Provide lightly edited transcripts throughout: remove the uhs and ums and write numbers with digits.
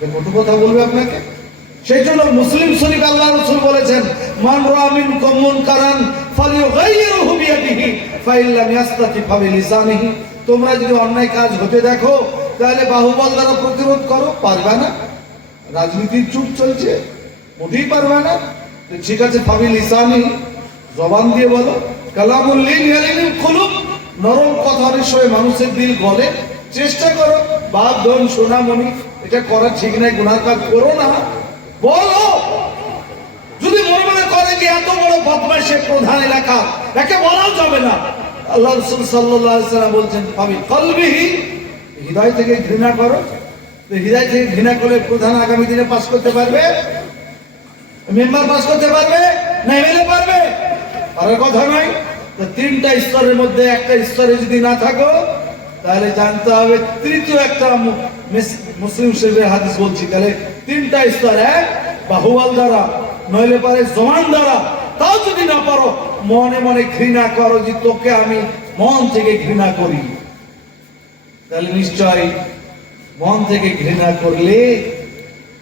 কটু কথা বলবে আপনাকে। সেই জন্য মুসলিম শরীফ আল্লাহ রাসূল বলেছেন, মান রাআ মিনকুম মুনকারান ফালিয়ুগাইয়িরহু বিয়াদিহি ফাইন লাম ইয়াস্তাতি ফাবিলিসানিহি। তোমরা যদি অন্যায় কাজ হতে দেখো তাহলে বাহুবল দ্বারা প্রতিরোধ করো, পারবে না। রাজনীতির যুগ চলছে, মোটেই পারবে না। ঠিক আছে, ফাবিলিসানিহি, জবান দিয়ে বলো। কালামুল লিন ইয়ালিনুল কুলুব, নরম কথা অনেক সময় মানুষের দিল গলে। চেষ্টা করো, বাপ ধন সোনামণি, এটা করা ঠিক নাই, গুনার কাজ করো না, বলো। যদি মনে মনে করে যে এত বড় বদমাইশ প্রধান এলাকা, একে বলাও যাবে না, আল্লাহ রাসূল সাল্লাল্লাহু আলাইহি ওয়াসাল্লাম বলছেন ফাবি কলবিহি, হৃদয় থেকে ঘৃণা করো। তো হৃদয় থেকে ঘৃণা করলে প্রধান আগামী দিনে পাস করতে পারবে? মেম্বার পাস করতে পারবে না? এমএলএ পারবে? আর কথা নয়। তো তিনটা স্তরের মধ্যে একটা স্তরে যদি না থাকো তাহলে জানতে হবে তৃতীয় একটা মুসলিম শরীফের হাদিস বলছি, তাহলে তিনটা স্তর, এক বাহুবল দ্বারা, নইলে পারে জমান দ্বারা। তাও যদি না পারো, মনে মনে ঘৃণা করো যে তোকে আমি মন থেকে ঘৃণা করি। তাহলে নিশ্চয় মন থেকে ঘৃণা করলে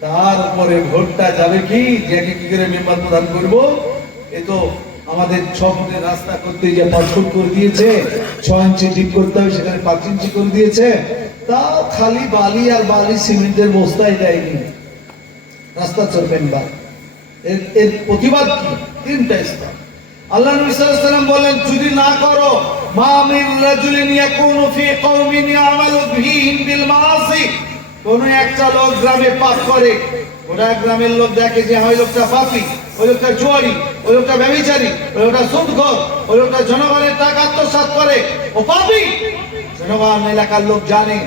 তার উপরে ভোটটা যাবে কি, যাকে কি করে মেম্বার প্রদান করবো। এ তো আমাদের 6 ফুটের রাস্তা করতে গিয়ে 5 ফুট করে দিয়েছে, 6 ইঞ্চি ডিপ করতে হবে সেখানে 5 ইঞ্চি করে দিয়েছে। তা খালি বালি আর বালি সিমেন্টের বস্তায় দেয়নি, রাস্তা চলবেন বা। এর প্রতিবাদ কি? তিনটা স্তর। আল্লাহ নবী সাল্লাল্লাহু আলাইহি ওয়াসাল্লাম বলেন, যদি না করো, মা মির রাজুলিন ইয়াকুনু ফি কওমিন ইয়ামালু ফীহিম বিল মাআসি, কোন একটা লোক গ্রামে পাপ করে, ওটা গ্রামের লোক দেখে যে ওই লোকটা পাপী, ওই লোকটা জুয়ারি, ওই লোকটা ব্যভিচারী, ওই লোকটা সুদখোর, ওই লোকটা জনগণের টাকা আত্মসাৎ করে, ও পাপী। জনগণ এলাকার লোক জানে,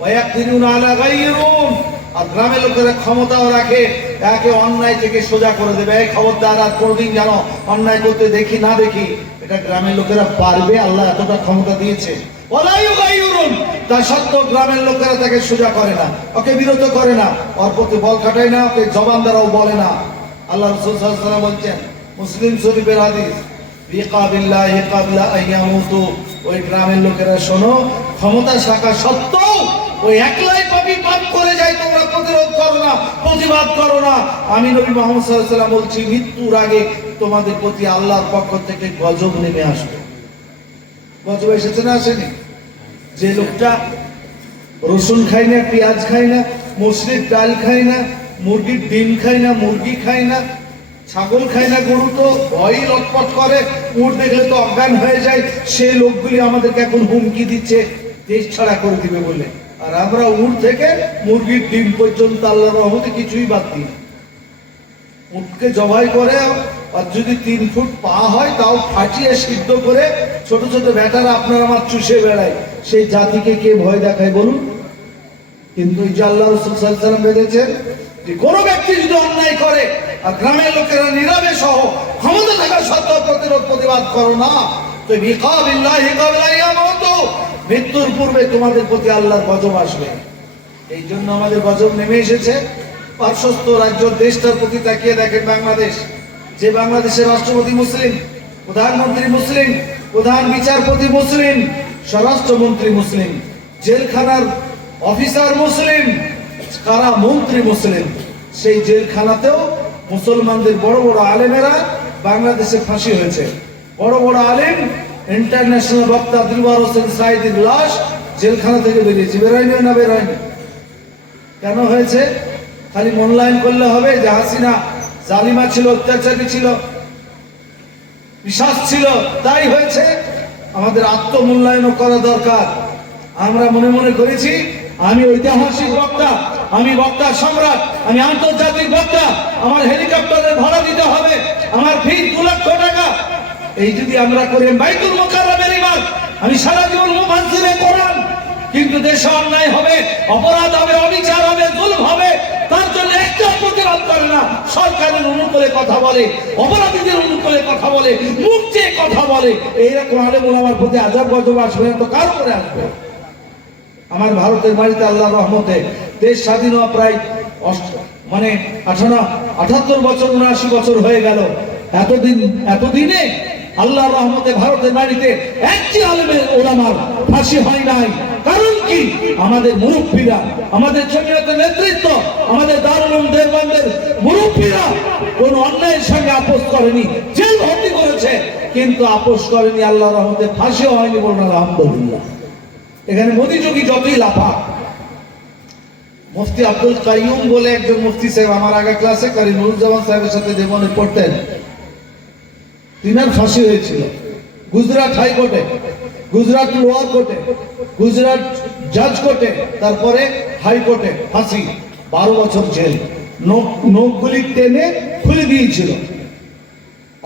ওয়ায়াকদিরুনা আলা গায়রিহিম, আর গ্রামের লোকেরা ক্ষমতাও রাখে, একে অন্যায় থেকে সোজা করে দেবে। এই খবরদার আর কোনদিন যেন অন্যায় করতে দেখি না দেখি, এটা গ্রামের লোকেরা পারবে। আল্লাহ এতটা ক্ষমতা দিয়েছে। তা সত্ত্বেও গ্রামের লোকেরা তাকে সোজা করে না, ওকে বিরত করে না, ওর প্রতি বল খাটায় না, ওকে জবান দ্বারাও বলে না। আল্লাহ রাসূল সাল্লাল্লাহু আলাইহি ওয়াসাল্লাম বলছেন, মুসলিম শরীফের হাদিস, বিকাবিল্লাহি ক্বাবলা আইয়ামুতু, ওই গ্রামের লোকেরা শোনো, ক্ষমতা থাকা সত্ত্বেও ওই একলাই পাপী পাপ করে যায়, তোমরা প্রতিরোধ করো না, প্রতিবাদ করো না। আমি নবী মুহাম্মদ সাল্লাল্লাহু আলাইহি ওয়াসাল্লাম বলছি, মৃত্যুর আগে তোমাদের প্রতি আল্লাহর পক্ষ থেকে গজব নেমে আসবে। গজব এসেছে না আসেনি? যে লোকটা রসুন খায় না, পেঁয়াজ খায় না, মসুরির ডাল খায় না, মুরগির ডিম খায় না, মুরগি খায় না, ছাগল খায় না, গরু তো ভয়ই লটপট করে, উট দেখলে তো অজ্ঞান হয়ে যায়, সেই লোকগুলি আমাদেরকে এখন হুমকি দিচ্ছে দেশ ছাড়া করে দিবে বলে। আর আমরা উট থেকে মুরগির ডিম পর্যন্ত আল্লাহর রহমতে কিছুই বাদ দিই। উটকে জবাই করে, আর যদি 3 ফুট পা হয় তাও ফাটিয়ে সিদ্ধ করে ছোট ছোট ব্যাটারা আপনার আমার চুষে বেড়ায়। সেই জাতিকে কে ভয় দেখায় বলুন? কিন্তু এই যে আল্লাহ রাসূল সাল্লাল্লাহু আলাইহি ওয়াসাল্লাম বেঁধেছেন যে কোনো ব্যক্তি যদি অন্যায় করে আর গ্রামের লোকেরা নীরবে সহ ক্ষমতা থাকা সত্ত্বেও প্রতিরোধ প্রতিবাদ করো না, তো বিকাবিল্লাহি ক্বাবলা ইয়ামুতু, মৃত্যুর পূর্বে তোমাদের প্রতি আল্লাহর গজব আসবে। এই জন্য আমাদের গজব নেমে এসেছে। পার্শ্বস্থ রাজ্য দেশটার প্রতি তাকিয়ে দেখেন, বাংলাদেশ, যে বাংলাদেশের রাষ্ট্রপতি মুসলিম, প্রধানমন্ত্রী মুসলিম, প্রধান বিচারপতি মুসলিম, স্বরাষ্ট্রমন্ত্রী মুসলিম, জেলখানার অফিসার মুসলিম, কারা মন্ত্রী মুসলিম, সেই জেলখানাতেও মুসলমানদের বড় বড় আলেমেরা বাংলাদেশে ফাঁসি হয়েছে। বড় বড় আলেম, ইন্টারন্যাশনাল বক্তা দিলওয়ার হোসেন সাঈদীর লাশ জেলখানা থেকে বেরিয়েছে। বেরোয়নি না বেরোয়নি? কেন হয়েছে? খালি মূল্যায়ন করলে হবে যে হাসিনা জালিমা ছিল, অত্যাচারী ছিল, বিশ্বাস ছিল, তাই হয়েছে? আমাদের আত্মমূল্যায়নও করা দরকার। আমরা মনে মনে করেছি আমি ঐতিহাসিক বক্তা, আমি বক্তা সম্রাট, আমি আন্তর্জাতিক বক্তা, আমার হেলিকপ্টারের ভাড়া দিতে হবে, আমার ফি 2 লক্ষ টাকা। এই যদি আমরা করি, বাইতুল মুকাররমের ইমাম, আমি সারা জীবন মুফাসসিরে কোরআন, কিন্তু দেশে অন্যায় হবে, অপরাধ হবে, অবিচার হবে, জুলম হবে, তার জন্য একটা প্রতিবাদ করে না। সরকারের অনুকূলে কথা বলে, অপরাধীদের অনুকূলে কথা বলে, মুখ চেয়ে কথা বলে। এইরকম আলেম ওলামার প্রতি আযাব গজব আসবে না তো কার উপরে আসবে? আমার ভারতের বাড়িতে আল্লাহর রহমতে দেশ স্বাধীন হওয়া প্রায় 78 বছর 79 বছর হয়ে গেল। এতদিনে আল্লাহর রহমতে ভারতের বাড়িতে একটি আলেমের ওলামার ফাঁসি হয় নাই। কারণ কি? আমাদের মুরব্বীরা, আমাদের জমিয়তের নেতৃত্ব, আমাদের দারুল উলুম দেওবন্দের মুরব্বীরা কোন অন্যায়ের সঙ্গে আপোষ করেনি, জেল ভর্তি করেছে কিন্তু আপোষ করেনি। আল্লাহর রহমতে ফাঁসিও হয়নি, বলুন আলহামদুলিল্লাহ। এখানে মোদি যোগী যতই লাফা, মুফতি আব্দুল কাইয়ুম বলে একজন মুফতি সাহেব আমার আগা ক্লাসে কারি নুরুজ্জামান সাহেবের সাথে জীবনে পড়তেন, তিনার ফাঁসি হয়েছিল গুজরাট হাইকোর্টে, গুজরাট লোয়ার কোর্টে, গুজরাট জাজ কোর্টে, তারপরে হাইকোর্টে ফাঁসি, 12 বছর জেল। নখগুলি টেনে খুলে দিয়েছিল।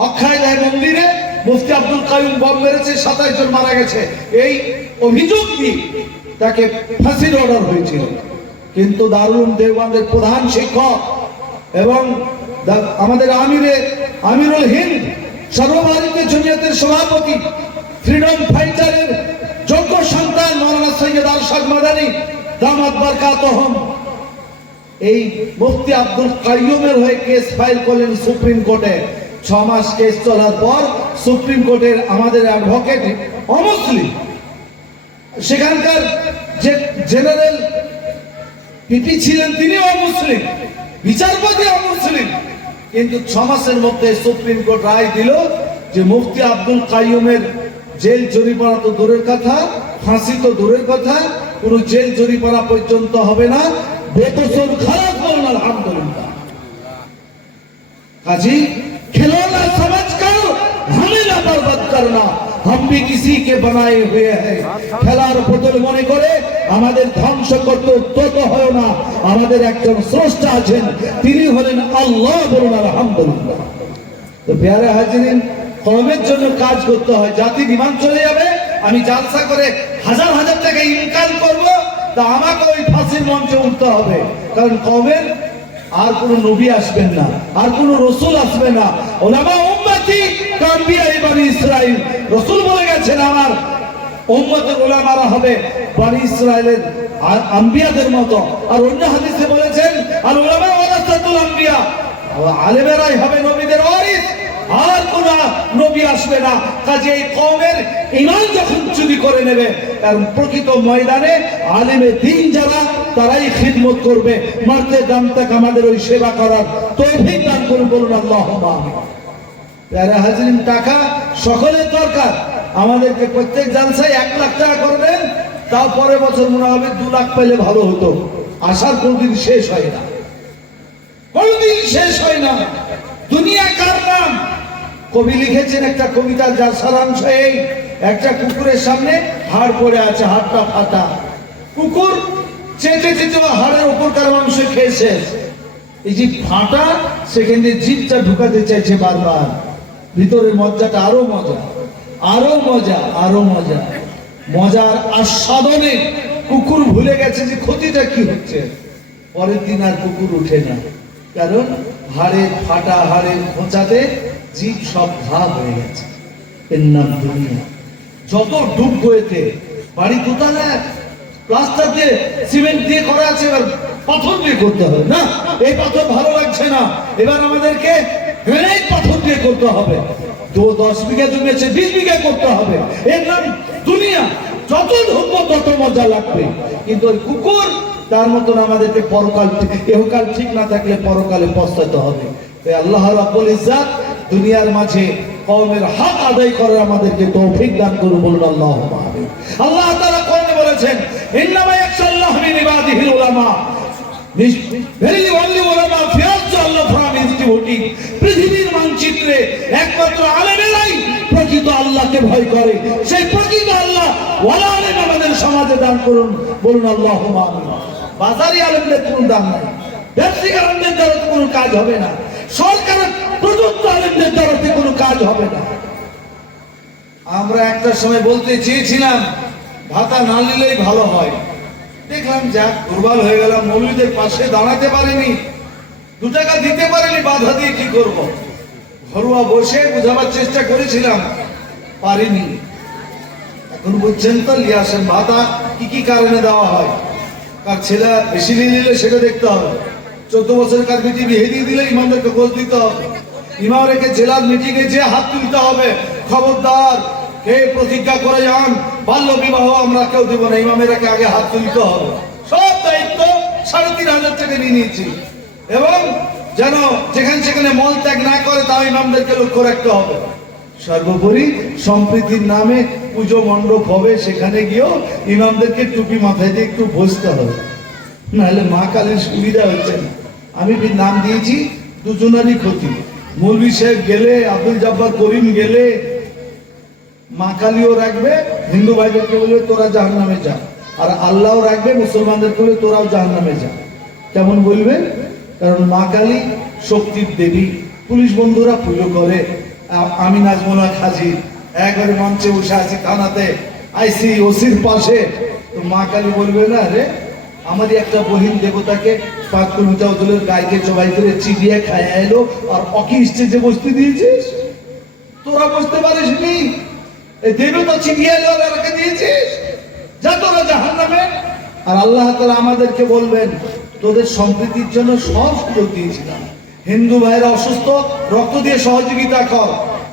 অক্ষয় রায় মন্দিরে মুফতি আব্দুল কাইয়ুম বম মেরেছে, 27 জন মারা গেছে, এই অভিযোগ দিয়ে তাকে ফাঁসির অর্ডার হয়েছিল। কিন্তু দারুল উলুম দেওবন্দের প্রধান শিক্ষক এবং আমাদের আমিরুল হিন্দ সর্বভারতীয় জমিয়তের সভাপতি, ফ্রিডম ফাইটারের যোগ্য সন্তান মাওলানা সৈয়দ আরশাদ মাদানী দামাত বারকাতুহুম, এই মুফতি আব্দুল কাইয়ুমের হয়ে কেস ফাইল করলেন সুপ্রিম কোর্টে। 6 মাস কেস চলার পর সুপ্রিম কোর্টের আমাদের অ্যাডভোকেট অমুসলিম, সেখানকার যে জেনারেল পিপি ছিলেন তিনি অমুসলিম, বিচারপতি অমুসলিম, কিন্তু 6 মাসের মধ্যে সুপ্রিম কোর্ট রায় দিল যে মুফতি আব্দুল কাইয়ুমের জেল জরিমানা তো দূরের কথা, ফাঁসি তো দূরের কথা, কোনো জেল জরিমানা পর্যন্ত হবে না, বেকসুর খালাস, বলুন আলহামদুলিল্লাহ। কাজী खिलौना समझकर हमें ना बर्बाद करना, हम भी किसी के बनाए हुए हैं। খেলার পুতুল মনে করে আমাদের ধ্বংস করতে উদ্যত হয় না। আমাদের একজন স্রষ্টা আছেন, তিনি হলেন আল্লাহ, বলুন আলহামদুলিল্লাহ। তো প্রিয় হাজিরিন, কওমের জন্য কাজ করতে হয়। জাতি বিমান চলে যাবে, আমি জালসা করে হাজার হাজার টাকা ইনকাম করব, তা আমাকে ওই ফাঁসির মঞ্চে উঠতে হবে, কারণ কওমের আর কোন নবী আসবেন না, আর কোন রসুল আসবে না। ওলামা উম্মতি কাম্বিয়া বনি ইসরাইল, রসুল বলে গেছেন আমার উম্মতের ওলামারা হবে বনি ইসরাইলের আর আম্বিয়াদের মতো। আর অন্য হাদিসে বলেছেন আর ওলামা ওয়ারাসাতুল আম্বিয়া, আলেমেরাই হবে নবীদের ওয়ারিস, আর কোন নবী আসবে না। কাজে এই কওমের ঈমান যখন চুরি করে নেবে, কারণ প্রকৃত ময়দানে আলেমে দ্বীন যারা, তারাই খিদমত করবে। মারতে দাম তাক আমাদের ওই সেবা করার তৌফিক দান করুন, বলুন আল্লাহুম্মা আমিন। প্রিয় হাজিরিন, টাকা সকলের দরকার। আমাদেরকে প্রত্যেক জালসায় 1 লাখ টাকা করবেন, তাও পরের বছর মনে হবে 2 লাখ পাইলে ভালো হতো। আশার কোনদিন শেষ হয় না, কোনদিন শেষ হয় না। দুনিয়া কার নাম? কবি লিখেছেন একটা কবিতা, যার সারাংশ এই: একটা কুকুরের সামনে হাড় পড়ে আছে, হাড়টা ফাটা, কুকুর চেটে চেটে হাড়ের উপরকার মাংস খেয়েছে, এই যে ফাটা, সেখান দিয়ে জিভটা ঢুকাতে চাইছে বারবার। ভিতরের মজাটা আরো মজা, আরো মজা, আরো মজা। মজার আস্বাদনে কুকুর ভুলে গেছে যে ক্ষতিটা কি হচ্ছে। পরের দিন আর কুকুর উঠে না, কারণ হাড়ের ফাটা, হাড়ের খোঁচাতে জীব সব ভাগ হয়ে গেছে। এর নাম দুনিয়া। যত ডুব বইতে, বাড়ি দোতলা, প্লাস্টার দিয়ে সিমেন্ট দিয়ে করা আছে, এবার পাথর দিয়ে করতে হবে না, এই পাথর ভালো লাগছে না, এবার আমাদেরকে গ্রেনাইট পাথর দিয়ে করতে হবে। 10 বিঘা জমি আছে, 20 বিঘা করতে হবে। এর নাম দুনিয়া। যত ঢুকবো তত মজা লাগবে, কিন্তু ওই কুকুর, তার মতন আমাদেরকে পরকাল, এহকাল ঠিক না থাকলে পরকালে পস্তাতে হবে। তাই আল্লাহ রাব্বুল ইজ্জাত দুনিয়ার মাঝে কওমের হক আদায় করার আমাদেরকে তৌফিক দান করুন, বলুন আল্লাহুম্মা আমিন। আল্লাহ তাআলা কোরআনে বলেছেন, ইন্নামা ইয়াখশাল্লাহ মিন ইবাদিহিল উলামা, ভেরি অনলি উলামা ফিয়াজ আল্লাহ ফ্রম ইনস্টিটিউটিং। পৃথিবীর মানচিত্রে একমাত্র আলেমেরাই প্রকৃত আল্লাহকে ভয় করে। সেই প্রকৃত আল্লাহ ওয়ালা আলেম আমাদের সমাজে দান করুন, বলুন আল্লাহুম্মা আমিন। বাজারি আলেমদের কোনো দাম নাই, ব্যবসায়িক আলেমদের দ্বারা কোনো কাজ হবে না, সরকারের প্রযুক্ত আলেমদের দ্বারা কোনো কাজ হবে না। আমরা একটা সময় বলতে চেয়েছিলাম ভাতা না নিলেই ভালো হয়, দেখলাম যাক দুর্বল হয়ে গেলাম, মৌলবীদের পাশে দাঁড়াতে পারিনি, 2 টাকা দিতে পারিনি, বাধা দিয়ে কি করব। ঘরোয়া বসে বোঝাবার চেষ্টা করেছিলাম, পারিনি। এখন বুঝছেন তো, লিয়াসেন ভাতা কি কি কারণে দেওয়া হয়। কার ছেলে বেশি নিয়ে নিলে সেটা দেখতে হবে, 14 বছরের কার বেটি বিয়ে দিয়ে দিলে ইমামদেরকে খোঁজ দিতে হবে, ইমাম রেখে জেলার মিটিংয়ে যে হাত তুলতে হবে, খবরদার কে প্রতিজ্ঞা করে যান বাল্য বিবাহ আমরা কেউ দেব না, ইমামেরাকে আগে হাত তুলতে হবে। সব দায়িত্ব ৩,৫০০ টাকা নিয়ে নিয়েছি। এবং যেন যেখানে সেখানে মল ত্যাগ না করে তাও ইমামদেরকে লক্ষ্য রাখতে হবে। সর্বোপরি সম্প্রীতির নামে পুজো মণ্ডপ হবে, সেখানে গিয়েও ইমামদেরকে টুপি মাথায় দিয়ে একটু বসতে হবে, নাহলে মা কালীর সুবিধা হচ্ছে না। আমি নাম দিয়েছি দুজনারই ক্ষতি। মৌলভী সাহেব গেলে, আব্দুল জব্বার করিম গেলে মা কালীও রাখবে, হিন্দু ভাইদেরকে বলবে তোরা জাহান্নামে যা, আর আল্লাহও রাখবে, মুসলমানদেরকে বলবে তোরাও জাহান্নামে যা। কেমন বলবেন? কারণ মা কালী শক্তির দেবী। পুলিশ বন্ধুরা পুজো করে, আমি নাজমুল হক হাজী একবারে মঞ্চে বসে আছি থানাতে, আইসি ওসির পাশে, তো মা কালী বলবে না রে আমাদের একটা বহিন দেবতাকে 5 কিলোমিটার দূরের গাইকে জবাই করে চিবিয়ে খায় এলো, আর অকি স্টেজে বসতে দিয়েছিস? তোরা বসতে পারিস নি? এই দেবতা চিবিয়ে এলো আর রেখে দিয়েছিস, যা তোরা জাহান্নামে। আর আল্লাহ তাআলা আমাদেরকে বলবেন তোদের সম্প্রীতির জন্য সব সুযোগ দিয়েছিলাম। হিন্দু ভাইয়েরা অসুস্থ, রক্ত দিয়ে সহযোগিতা কর।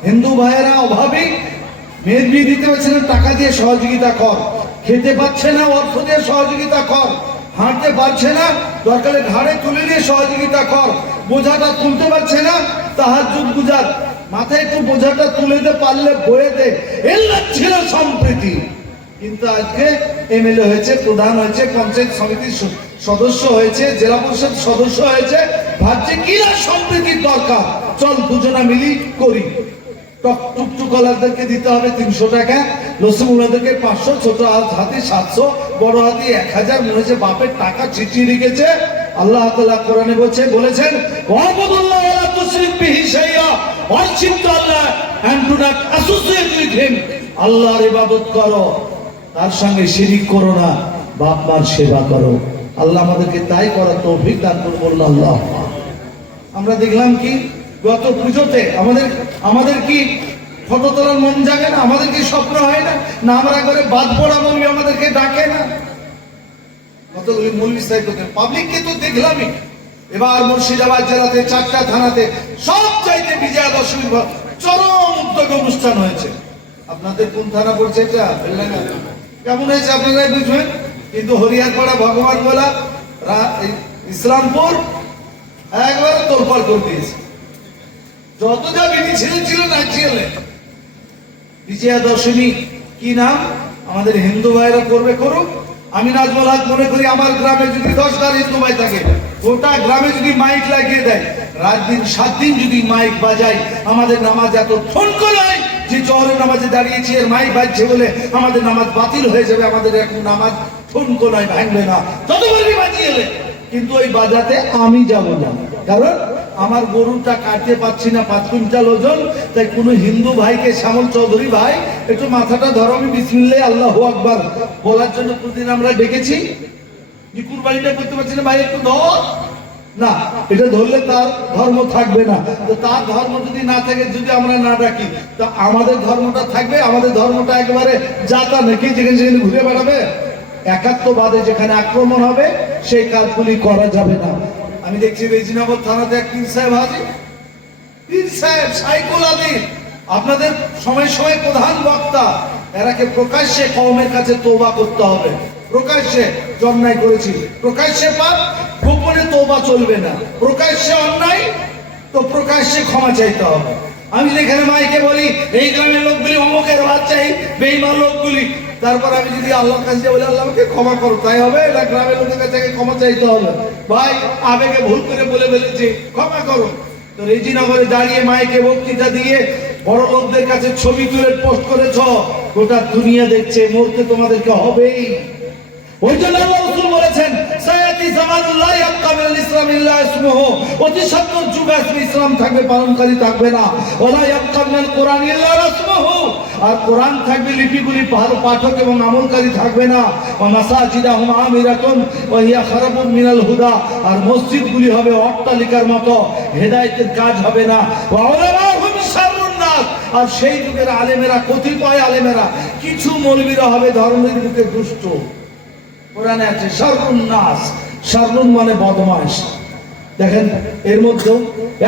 হিন্দু ভাইয়েরা অভাবী, মেয়ের বিয়ে দিতে পারছে না, টাকা দিয়ে সহযোগিতা কর। খেতে পাচ্ছে না, অর্থ দিয়ে সহযোগিতা কর। হাঁটতে পারছে না, দরকারে ঘাড়ে তুলে নিয়ে সহযোগিতা কর। বোঝাটা তুলতে পারছে না, তাহাজ্জুদ গুজার, মাথায় একটু বোঝাটা তুলে দে, পারলে বয়ে দে। এগুলো ছিল সম্প্রীতি। কিন্তু আজকে এমএলএ হয়েছে, প্রধান হয়েছে, পঞ্চায়েত সমিতির সদস্য হয়েছে, জেলা পরিষদ সদস্য হয়েছে, ভাবছে কি না সম্প্রীতির দরকার, চল দুজনা মিলি করি। টুকটুকলাদেরকে দিতে হবে 300 টাকা, লসিমুলাদেরকে 500, ছোট হাতি 700, বড় হাতি 1000, মনে হচ্ছে বাপের টাকা ছিটিয়ে রেখেছে। আল্লাহ তাআলা কোরআনে বলেছেন ওয়াবুদুল্লাহ ওয়ালা তুশরিক বিহি শাইআ, worship to Allah and do not associate with him. আল্লাহর ইবাদত করো, তার সঙ্গে শিরিক করো না, বাপ মার সেবা করো। আল্লাহ আমাদেরকে তাই করার তৌফিক দান করুন আল্লাহ। আমরা দেখলাম কি গত পুজোতে আমাদের কি ফটো তোলার মন জাগে না? আমাদের কি স্বপ্ন হয় না? না আমরা একবারে বাদ পড়া মৌলবি আমাদেরকে ডাকে না? কতগুলি মৌলবি সাহেব পাবলিককে তো দেখলামই। এবার মুর্শিদাবাদ জেলাতে 4টা থানাতে সব চাইতে বিজয়া দশমী চরম উদ্যোগে অনুষ্ঠান হয়েছে। আপনাদের কোন থানা পড়ছে এটা? কেমন হয়েছে আপনারাই বুঝবেন। কিন্তু হরিয়ারপাড়া, ভগবানগোলা, ইসলামপুর একবারে তোলপাড় করে দিয়েছে। যত যা বিধি ছিল নাচিয়ে। বিজয়া দশমী কি নাম? আমাদের হিন্দু ভাইরা করবে করুক। আমি নাজমুল হক মনে করি আমার গ্রামে যদি 10টা হিন্দু ভাই থাকে, গোটা গ্রামে যদি মাইক লাগিয়ে দেয়, রাত দিন 7 দিন যদি মাইক বাজায়, আমাদের নামাজ এত ঠনকো নয় যে জোহরের নামাজে দাঁড়িয়েছি এর মাইক বাজছে বলে আমাদের নামাজ বাতিল হয়ে যাবে। আমাদের এখন নামাজ ঠনকো নয়, ভাঙবে না, যতবারই বাজিয়ে এলে। কিন্তু ওই বাজাতে আমি যাব না, কারণ আমার গরুটা কাটতে পারছি না 5 কুইন্টাল ওজন। তাই কোনো হিন্দু ভাইকে, শ্যামল চৌধুরী ভাই একটু মাথাটা ধরো, আমি বিসমিল্লাহ আল্লাহু আকবার বলার জন্য প্রতিদিন আমরা ডেকেছি। নিকুর বাড়িটা করতে পারছি না, ভাই একটু ধর না, এটা ধরলে তার ধর্ম থাকবে না। তো তার ধর্ম যদি না থাকে, যদি আমরা না ডাকি, তো আমাদের ধর্মটা থাকবে। আমাদের ধর্মটা একেবারে যাতা নাকি যেখানে সেখানে ঘুরে বেড়াবে। একাত্মবাদে যেখানে আক্রমণ হবে সেই কাজগুলি করা যাবে না। আমি দেখছি রেজিনগর থানাতে এক পীর সাহেব হাজি, পীর সাহেব সাইকুল আলী, আপনাদের সময় সময় প্রধান বক্তা। এরাকে প্রকাশ্যে কওমের কাছে তওবা করতে হবে। প্রকাশ্যে অন্যায় করেছি, প্রকাশ্যে পাপ, গোপনে তওবা চলবে না। প্রকাশ্যে অন্যায় তো প্রকাশ্যে ক্ষমা চাইতে হবে। আমি যেখানে মাইকে বলি এই গ্রামের লোকগুলি অমুকের বাচ্চা, এই বেঈমান লোকগুলি, তারপর আমি যদি আল্লাহর কাছে বলি আল্লাহ আমাকে ক্ষমা করো, তাই হবে? এটা গ্রামের লোকের কাছে ক্ষমা চাইতে হবে। ভাই আবেগে ভুল করে বলে ফেলেছি, ক্ষমা করো। তো রেজিনগরে দাঁড়িয়ে মাইকে বক্তৃতা দিয়ে বড় লোকদের কাছে ছবি তুলে পোস্ট করেছ, গোটা দুনিয়া দেখছে, মরতে তোমাদেরকে হবেই। ওই জন্য আল্লাহ রাসূল বলেছেন সায়াতি জামানুল্লাহ ইয়াবকা মিনাল ইসলাম ইল্লা ইসমুহু, অতি সত্তর যুগ আসবে ইসলাম থাকবে, পালনকারী থাকবে না। ওয়ালা ইয়াবকা মিনাল কোরআন ইল্লা রাসমুহু, আর কোরআন থাকবে, লিপিগুলি পাঠক এবং আমলকারী থাকবে না। ওয়া মাসাজিদাহুম আমিরাতুন ওয়া হিয়া খারাবুন মিনাল হুদা, আর মসজিদগুলি হবে অট্টালিকার মতো, হেদায়েতের কাজ হবে না। ওয়া উলামাহুম শাররুন নাস, আর সেই যুগের আলেমেরা, কতিপয় আলেমেরা, কিছু মৌলবীরা হবে ধর্মের বুকে দুষ্ট। কোরআনে আছে শাররুন নাস, শাররুন মানে বদমাশ। দেখেন এর মধ্যেও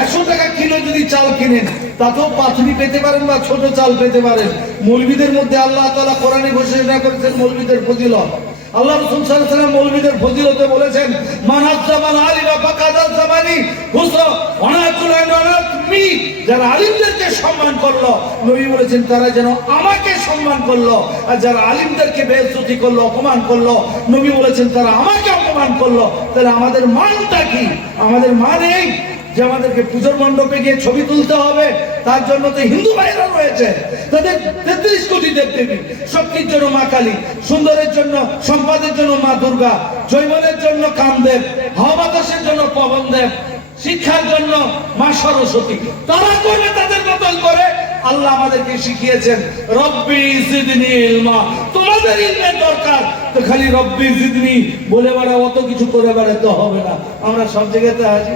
100 টাকা কিলো যদি চাল কিনেন তাতেও পাথরি পেতে পারেন বা ছোট চাল পেতে পারেন। মৌলবীদের মধ্যে আল্লাহ তাআলা কোরআনে ঘোষণা করেছেন মৌলবীদের ফজিলত। আল্লাহ রাসূল সাল্লাল্লাহু আলাইহি ওয়াসাল্লাম মৌলবীদের ফজিলতে বলেছেন, মান আযযামাল আলিমা ফাকাদ আযযামানি হুসরা ওয়ানাতুলান ওয়ানাতমি। যারা আলিমদেরকে সম্মান করলো, নবী বলেছেন তারা যেন আমাকে সম্মান করলো। আর যারা আলিমদেরকে বেইজ্জতি করলো, অপমান করলো, নবী বলেছেন তারা আমাকে অপমান করলো। তাহলে আমাদের মানটা কি? আমাদের মান এই যে আমাদেরকে পুজোর মণ্ডপে গিয়ে ছবি তুলতে হবে। তার জন্য তো হিন্দু ভাইরা রয়েছে, তাদের 33 কোটি দেবদেবী। শক্তির জন্য মা কালী, সুন্দরের জন্য সম্পদের জন্য মা দুর্গা, জৈবনের জন্য কামদেব, হাওয়া বাতাসের জন্য পবনদেব, শিক্ষার জন্য মা সরস্বতী। তারা করবে তাদের মতন করে। আল্লাহ আমাদেরকে শিখিয়েছেন রব্বি জিদনি ইলমা। তোমাদের ইলমের দরকার, তো খালি রব্বি জিদনি বলে বেড়া, অত কিছু করে বেড়াতে হবে না। আমরা সব জায়গাতে আছি।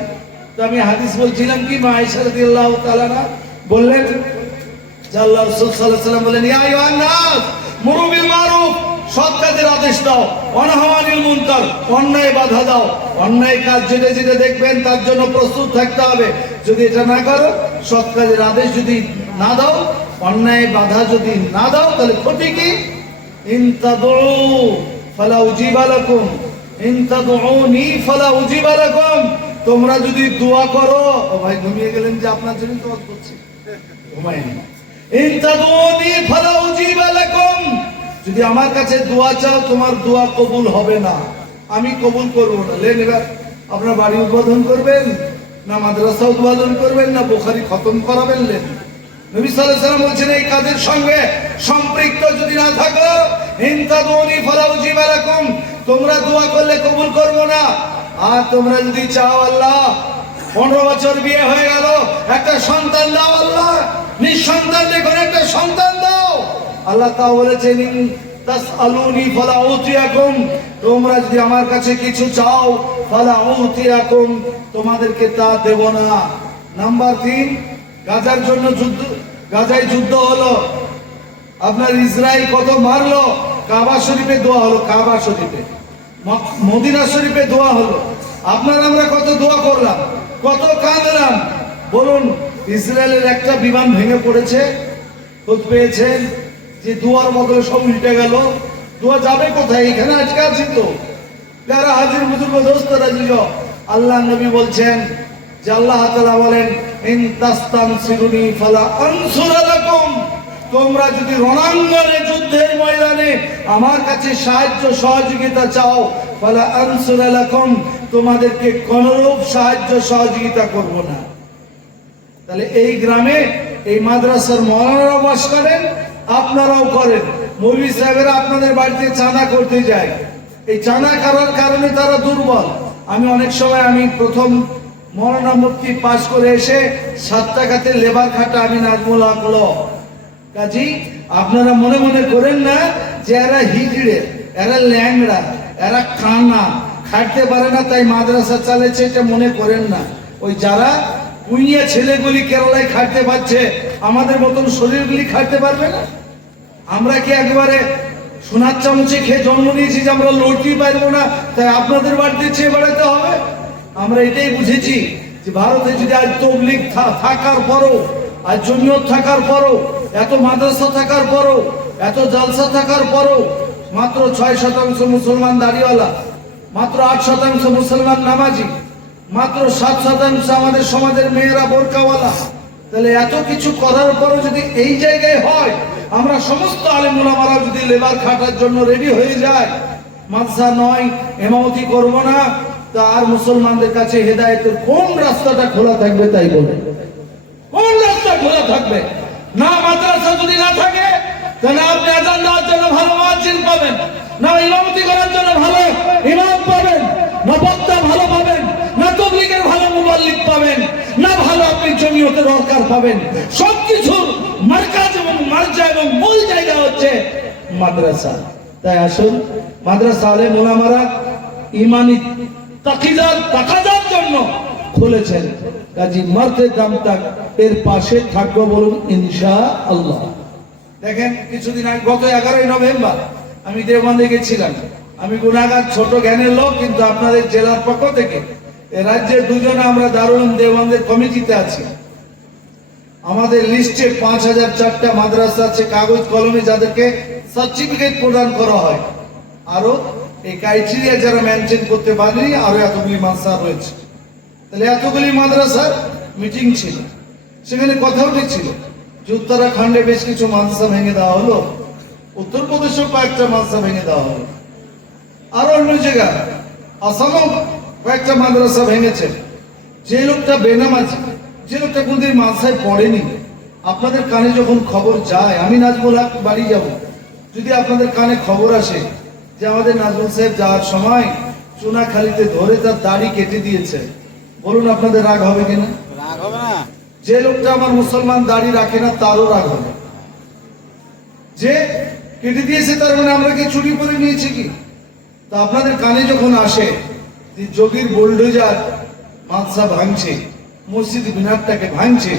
তো আমি হাদিস বলছিলাম কি, মা আয়েশা রাদিয়াল্লাহু তাআলা বললেন যে আল্লাহ রাসূল সাল্লাল্লাহু আলাইহি ওয়াসাল্লাম বলেন, ইয়া আইয়ুহান নাস মুরু বিল মারুফ, সৎ কাজের আদেশ দাও, ওয়ানহু আনিল মুনকার, অন্যায় বাধা দাও। অন্যায় কাজ যেটা যেটা দেখবেন তার জন্য প্রস্তুত থাকতে হবে। যদি এটা না করো, সৎ কাজের আদেশ যদি না দাও, অন্যায় বাধা যদি না দাও, তাহলে ক্ষতি কি? ইন তাদউ ফালা উজিবা লাকুম, ইন তাদউনি ফালা উজিবা লাকুম। তোমরা যদি দোয়া করো, ও ভাই ঘুমিয়ে গেলেন যে আপনার জন্য দোয়া করছি, ঘুমাইনি। ইন তাদউনি ফালা উজিবা লাকুম, যদি আমার কাছে দোয়া চাও তোমার দোয়া কবুল হবে না, আমি কবুল করব না। লেন এবার আপনার বাড়ি উদ্বোধন করবেন না মাদ্রাসা উদ্বোধন করবেন না বুখারী খতম করাবেন? লেন। নবী সাল্লাল্লাহু আলাইহি ওয়াসাল্লাম বলেছেন এই কাজের সঙ্গে সম্পৃক্ত যদি না থাকো, ইন তাদউনি ফালা উজিবা লাকুম, তোমরা দোয়া করলে কবুল করব না। আর তোমরা যদি চাও আল্লাহ 15 বছর বিয়ে হয়ে গেল, একটা সন্তান দাও আল্লাহ, নিঃসন্তান দেখুন একটা সন্তান দাও। আল্লাহ তাআলা বলেছেন ইন তাসআলুনি ফালা উতিয়াকুম, তোমরা যদি আমার কাছে কিছু চাও ফালা উতিয়াকুম, তোমাদেরকে তা দেব না। নাম্বার 3, গাজার জন্য যুদ্ধ, গাজায় যুদ্ধ হলো, আপনার ইসরায়েল কত মারলো, কাবা শরীফে দোয়া হলো, কাবা শরীফে, মদিনা শরীফে দোয়া হলো। আপনারা আমরা কত দোয়া করলাম, কত কাঁদলাম। বলুন, ইসরায়েলের একটা বিমান ভেঙে পড়েছে, খোঁজ পেয়েছেন যে দোয়ার বদলে সব উল্টে গেল। দোয়া যাবে কোথায়? এখানে আজকে আছি তো। যারা হাজির বুজুর্গ দোস্তরা জিজ, আল্লাহ নবী বলছেন যে আল্লাহ তাআলা বলেন ইন তাস্তানসিরুনি ফালা আনসুরা লাকুম, তোমরা যদি রণাঙ্গনে যুদ্ধের ময়দানে আমার কাছে সাহায্য সহযোগিতা চাও, ফালা আনসুরা লাকুম, তোমাদেরকে কোনরূপ সাহায্য সহযোগিতা করব না। তাহলে এই গ্রামে এই মাদ্রাসার মওলানারাও বাস করেন, আপনারাও করেন। মৌলভী সাহেবেরা আপনাদের বাড়িতে চাঁদা করতে যায়, এই চাঁদা করার কারণে তারা দুর্বল। আমি অনেক সময়, আমি প্রথম মওলানা মুফতি পাস করে এসে 7 টাকাতে লেবার খাটা আমি নাজমুল হক ল। কাজী আপনারা মনে মনে করেন না যে এরা হিজড়ে, এরা ল্যাংড়া, এরা কানা, খাটতে পারে না তাই মাদ্রাসা চালাচ্ছে, এটা মনে করেন না। ওই যারা কুইয়া ছেলেগুলি কেরালায় খাটতে পারছে, আমাদের মতন শরীরগুলি খাটতে পারবে না? আমরা কি একবারে সোনার চামচে খেয়ে জন্ম নিয়েছি যে আমরা লড়তেই পারবো না, তাই আপনাদের বাড়িতে চেয়ে বেড়াতে হবে? আমরা এটাই বুঝেছি যে ভারতে যদি আজ তবলিগ থাকার পরও, আজ জমিয়ত থাকার পরও, এত মাদ্রাসা থাকার পরও, এত জালসা থাকার পরও মাত্র 6% মুসলমান দাড়িওয়ালা, মাত্র 8% মুসলমান নামাজি, মাত্র 7% আমাদের সমাজের মেয়েরা বোরকাওয়ালা। তাহলে এত কিছু করার পরও যদি এই জায়গায় হয়, আমরা সমস্ত আলেম ওলামারা যদি লেবার খাটার জন্য রেডি হয়ে যায়, মাদ্রাসা নয় ইমামতি করব না, তা আর মুসলমানদের কাছে হেদায়েতের কোন রাস্তাটা খোলা থাকবে? তাই বলে কোন রাস্তা খোলা থাকবে? না মাদ্রাসা যদি না থাকে, তাহলে আপনি আযান দেওয়ার জন্য ভালো মুয়াজ্জিন পাবেন না, ইমামতি করার জন্য ভালো ইমাম পাবেন না, বক্তা ভালো পাবেন না, তাবলীগের ভালো মুবাল্লিগ পাবেন না, ভালো আপনি জমিয়তের ওয়ার্কার পাবেন। সবকিছুর মারকাজ এবং মারজা এবং মূল জায়গা হচ্ছে মাদ্রাসা। তাই আসুন, মাদ্রাসা আলেম ওলামারা ইমানি তাকাজার জন্য খুলেছেন। কাজী মারতে দাম তাক এর পাশে থাকবো, বলুন ইনশাআল্লাহ। দেখেন, কিছুদিন আগে গত 11 নভেম্বর আমি দেওবন্দে গেছিলাম। আমি গুনাহগার, ছোট জ্ঞানের লোক, কিন্তু আপনাদের জেলার পক্ষ থেকে এ রাজ্যে দুজনে আমরা দারুল দেওবন্দের কমিটিতে আছি। আমাদের লিস্টে 5004টা মাদ্রাসা আছে কাগজ কলমে যাদেরকে সার্টিফিকেট প্রদান করা হয়। আরো এই ক্রাইটেরিয়া যারা মেনটেন করতে পারেনি আরো এতগুলি মাদ্রাসা রয়েছে। তাহলে এতগুলি মাদ্রাসার মিটিং ছিল, সেখানে কথা উঠেছিল যে উত্তরাখণ্ডে বেশ কিছু মাদ্রাসা ভেঙে দেওয়া হলো, উত্তরপ্রদেশেও কয়েকটা মাদ্রাসা ভেঙে দেওয়া হলো, আরো অন্য জায়গায় আসামও কয়েকটা মাদ্রাসা ভেঙেছে। যে লোকটা বেনামাজি, যে লোকটা কোনদিন মাদ্রাসায় পড়েনি, আপনাদের কানে যখন খবর যায়, আমি নাজমুল হক বাড়ি যাব, যদি আপনাদের কানে খবর আসে যে আমাদের নাজমুল সাহেব যাওয়ার সময় চুনাখালীতে ধরে তার দাড়ি কেটে দিয়েছে, বলুন আপনাদের রাগ হবে কিনা? রাগ হবে না। যে লোকটা আমার মুসলমান দাড়ি রাখে না তারও রাগ হবে। যে কেটে দিয়েছে তার মানে আমরা কি চুরি করে নিয়েছি কি? তা আপনাদের কানে যখন আসে যে যোগীর বোল্ডোজার মাদ্রাসা ভাঙছে, মসজিদ মিনারটাকে ভাঙছে,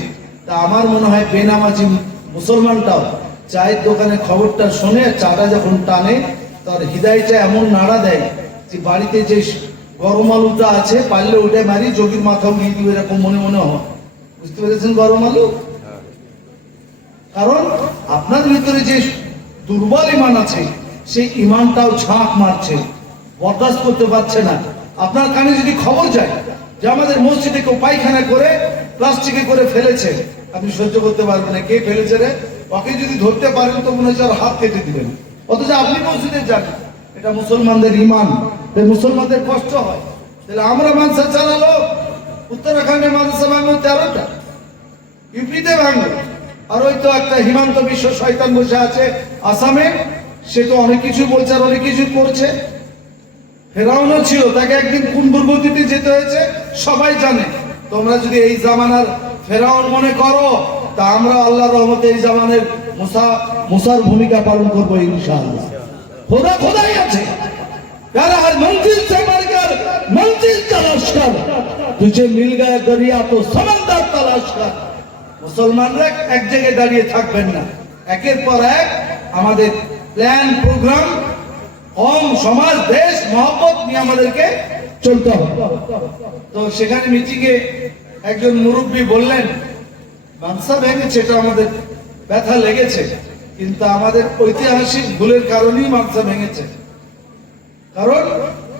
তা আমার মনে হয় বেনামাজি মুসলমানটাও চায়ের দোকানে খবরটা শুনে চাটা যখন টানে তার হৃদয়টা এমন নাড়া দেয় যে বাড়িতে যে গরম আলুটা আছে পারলে ওটাই মারি যোগীর মাথা উড়িয়ে দিবে, এরকম মনে মনে হয়। বুঝতে পেরেছেন গরম আলু? কারণ আপনার ভিতরে যে দুর্বল ইমান আছে সেই ইমানটাও ঝাঁক মারছে, বরদাস্ত করতে পারছে না। আপনার কানে যদি খবর যায় যে আমাদের মসজিদে কেউ পায়খানা করে প্লাস্টিকে করে ফেলেছে, আপনি সহ্য করতে পারবেন না। কে ফেলেছে রে? ওকে যদি ধরতে পারেন তো মনে হচ্ছে হাত কেটে দিবেন, অথচ আপনি মসজিদে যান। এটা মুসলমানদের ইমান, মুসলমানদের কষ্ট হয়। তাহলে আমরা মাদ্রাসা চালালো, উত্তরাখণ্ডে মাদ্রাসা ভাঙলো 13টা, ইউপিতে ভাঙলো, আর ওই তো একটা হিমান্ত বিশ্ব শয়তান বসে আছে আসামে, সে তো অনেক কিছু বলছে আর অনেক কিছু করছে। ফেরাউনও ছিল, তাকে একদিন কোন দুর্গতিতে যেতে হয়েছে সবাই জানে। তোমরা যদি এই জামানার ফেরাউন মনে করো তা আমরা আল্লাহর রহমতে এই জামানের মুসার ভূমিকা পালন করবো ইনশাআল্লাহ। খোদা খোদাই আছে, यार हर मंजिल से मरकर मंजिल तलाश कर, तुझे मिल गया दरिया तो समंदर तलाश कर। মুসলমানরা এক জায়গায় দাঁড়িয়ে থাকবেন না, একের পর এক আমাদের প্ল্যান প্রোগ্রাম কম সমাজ দেশ মহব্বত নিয়ে আমাদেরকে চলতে হবে। তো সেখানে মিটিংয়ে একজন মুরব্বী বললেন মাদ্রাসা ভেঙেছে, এটা আমাদের ব্যথা লেগেছে, কিন্তু আমাদের ঐতিহাসিক ভুলের কারণেই মাদ্রাসা ভেঙেছে। কারণ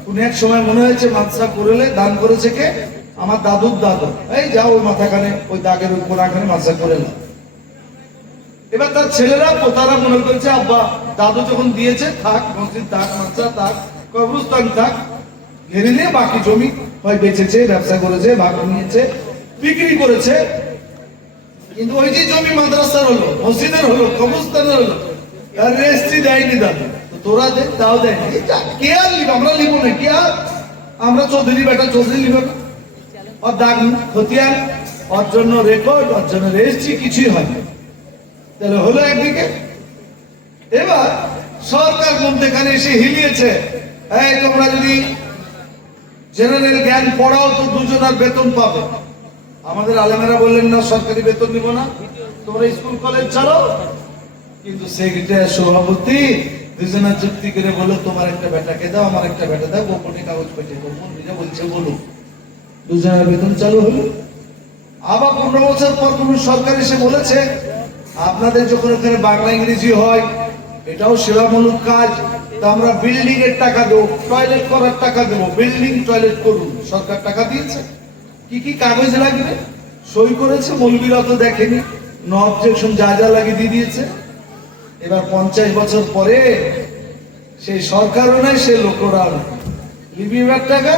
উনি এক সময় মনে হয়েছে মাদ্রাসা করলে দান করেছে কে? আমার দাদুর দাদু, এই যাও ওই মাথাখানে ওই দাগের উপর আখানে মাদ্রাসা করে নাও। এবার তার ছেলেরা তারা মনে করেছে আব্বা দাদু যখন দিয়েছে থাক, মসজিদ থাক, মাদ্রাসা থাক, কবরস্থান থাক, ঘেরে নিয়ে বাকি জমি হয় বেচেছে, ব্যবসা করেছে, ভাগ নিয়েছে, বিক্রি করেছে। কিন্তু ওই যে জমি মাদ্রাসার হলো, মসজিদের হলো, কবরস্থানের হলো, আর রেজিস্ট্রি দেয়নি দাদু। তোরা দে, তাও দেয়নি। কে আর লিব? আমরা লিব না কি? আর আমরা চৌধুরী বেটা চৌধুরী লিব না? ওর দাগ খতিয়ান, ওর জন্য রেকর্ড, ওর জন্য রেজিস্ট্রি কিছুই হয়নি। তাহলে হলো একদিকে। এবার সরকার মধ্যেখানে এসে হিলিয়েছে, এই তোমরা যদি জেনারেল জ্ঞান পড়াও তো দুজনের বেতন পাবে। আমাদের আলেমেরা বললেন না সরকারি বেতন নিব না, তোমরা স্কুল কলেজ চালাও। কিন্তু সেক্রেটারি সভাপতি দুজনের যুক্তি করে বলো তোমার একটা বেটাকে দাও, আমার একটা বেটা দাও, গোপনে কাগজ পেটে গোপন নিজে বলছে বলুন, দুজনের বেতন চালু হলো। আবার 15 বছর পর কোন সরকার এসে বলেছে আপনাদের যখন এখানে বাংলা ইংরেজি হয় এটাও সেবামূলক কাজ, তো আমরা বিল্ডিং এর টাকা দেবো, টয়লেট করার টাকা দেবো, বিল্ডিং টয়লেট করুন। সরকার টাকা দিয়েছে, কি কি কাগজ লাগবে সই করেছে, মৌলবীরা তো দেখেনি, নো অবজেকশন যা যা লাগে দিয়ে দিয়েছে। এবার 50 বছর পরে সেই সরকারও নাই, সে লোকরা লিবিবার টাকা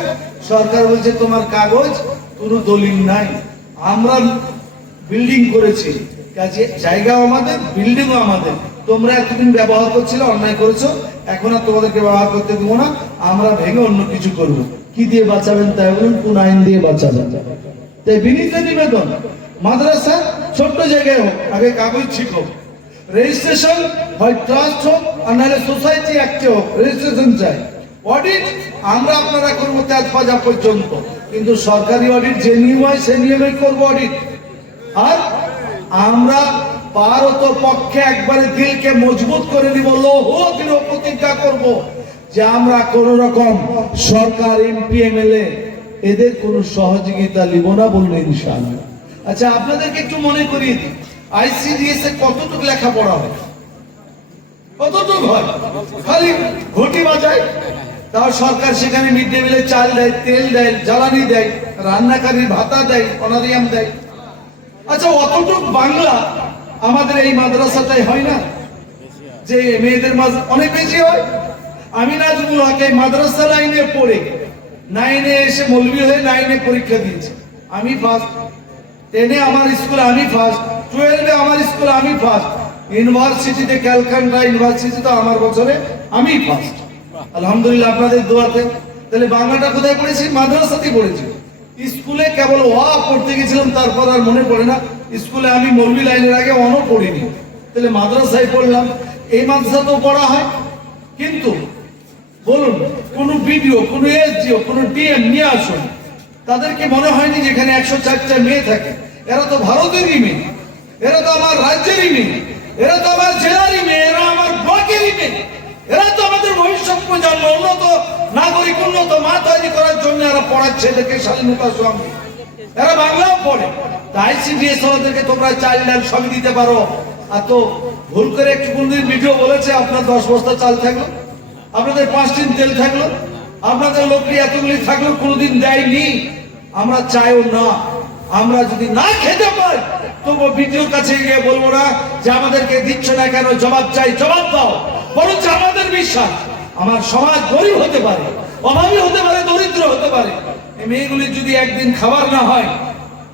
সরকার বলছে তোমার কাগজ কোনো দলিল নাই, আমরা বিল্ডিং করেছি, কাজে জায়গাও আমাদের, বিল্ডিংও আমাদের, তোমরা এতদিন ব্যবহার করছিলে, অন্যায় করেছো, এখন আর তোমাদেরকে ব্যবহার করতে দেবো না, আমরা ভেঙে অন্য কিছু করব। কি দিয়ে বাঁচাবেন তাই বলুন? কোন আইন দিয়ে বাঁচাবেন? তাই বিনীত নিবেদন, মাদ্রাসা ছোট্ট জায়গায় হোক, আগে কাগজ ঠিক হোক, রেজিস্ট্রেশন হয় ট্রাস্ট হোক আর নাহলে সোসাইটি অ্যাক্টে হোক, রেজিস্ট্রেশন চাই। অডিট আমরা আপনারা করবো তেজ পাজা পর্যন্ত, কিন্তু সরকারি অডিট যে নিয়ম হয় সে নিয়মেই করবো অডিট। আর আমরা পারত পক্ষে একবারে দিলকে মজবুত করে নিব, লৌহ দৃঢ় প্রতিজ্ঞা করব যে আমরা কোন রকম সরকার, এমপি, এমএলএ এদের কোনো সহযোগিতা নিব না বললে ইনশাআল্লাহ। আচ্ছা, আপনাদেরকে একটু মনে করিয়ে দিই, আইসিডিএস এ কতটুকু লেখাপড়া হয়, কতটুকু হয়? খালি ঘটি বাজায়। তাও সরকার সেখানে মিড ডে মিলে চাল দেয়, তেল দেয়, জ্বালানি দেয়, রান্নাকারীর ভাতা দেয়, অনারিয়াম দেয়। আচ্ছা, অতটুক বাংলা আমাদের এই মাদ্রাসাটাই হয় না? যে মেয়েদের মাঝে অনেক বেশি হয়। আমি নাজমুল হক মাদ্রাসা লাইনে পড়ে 9-এ এসে মৌলবি হয়ে 9-এ পরীক্ষা দিয়েছি, আমি ফার্স্ট। 10-এ আমার স্কুলে আমি ফার্স্ট, 12-এ আমার স্কুলে আমি ফার্স্ট, ইউনিভার্সিটিতে ক্যালকাটা ইউনিভার্সিটিতে আমার বছরে আমি ফার্স্ট, আলহামদুলিল্লাহ আপনাদের দোয়াতে। তাহলে বাংলাটা কোথায় পড়েছি? মাদ্রাসাতে পড়েছি। স্কুলে কেবল ওয়া পড়তে গেছিলাম, তারপর আর মনে পড়ে না। স্কুলে আমি মৌলবি লাইনের আগে অনও পড়িনি, তাহলে মাদ্রাসায় পড়লাম। এই মাদ্রাসাতেও পড়া হয়, কিন্তু বলুন কোন ভিডিও, কোন এসডিও, কোন ডিএম নিয়ে আসুন, তাদেরকে মনে হয়নি যেখানে 104টা মেয়ে থাকে। এরা তো ভারতেরই মেয়ে, এরা তো আমার রাজ্যেরই মেয়ে, এরা তো আমার জেলারই মেয়ে, এরা আমার ব্লকেরই মেয়ে, এরা তো আমাদের ভবিষ্যৎ প্রজন্ম, উন্নত নাগরিক, উন্নত মা তৈরি করার জন্য এরা পড়াচ্ছে ছেলেকে স্বাধীনতার সঙ্গে। এরা বাংলাও পড়ে। আইসিডিএস ওদেরকে তোমরা চাল ডাল সবই দিতে পারো। আর তো ভুল করে একটু কোনদিন ভিডিও বলেছে আপনার 10 বস্তা চাল থাকলো, আপনাদের 5 টিন তেল থাকলো, আপনাদের লোকরি এতগুলি থাকলো, কোনোদিন দেয়নি। আমরা চাইও না। আমরা যদি না খেতে পাই তবু ভিডিওর কাছে গিয়ে বলবো না যে আমাদেরকে দিচ্ছ না কেন, জবাব চাই, জবাব দাও। বরঞ্চ আমাদের বিশ্বাস আমার সমাজ গরিব হতে পারে, অভাবী হতে পারে, দরিদ্র হতে পারে। এই মেয়েগুলির যদি একদিন খাবার না হয়,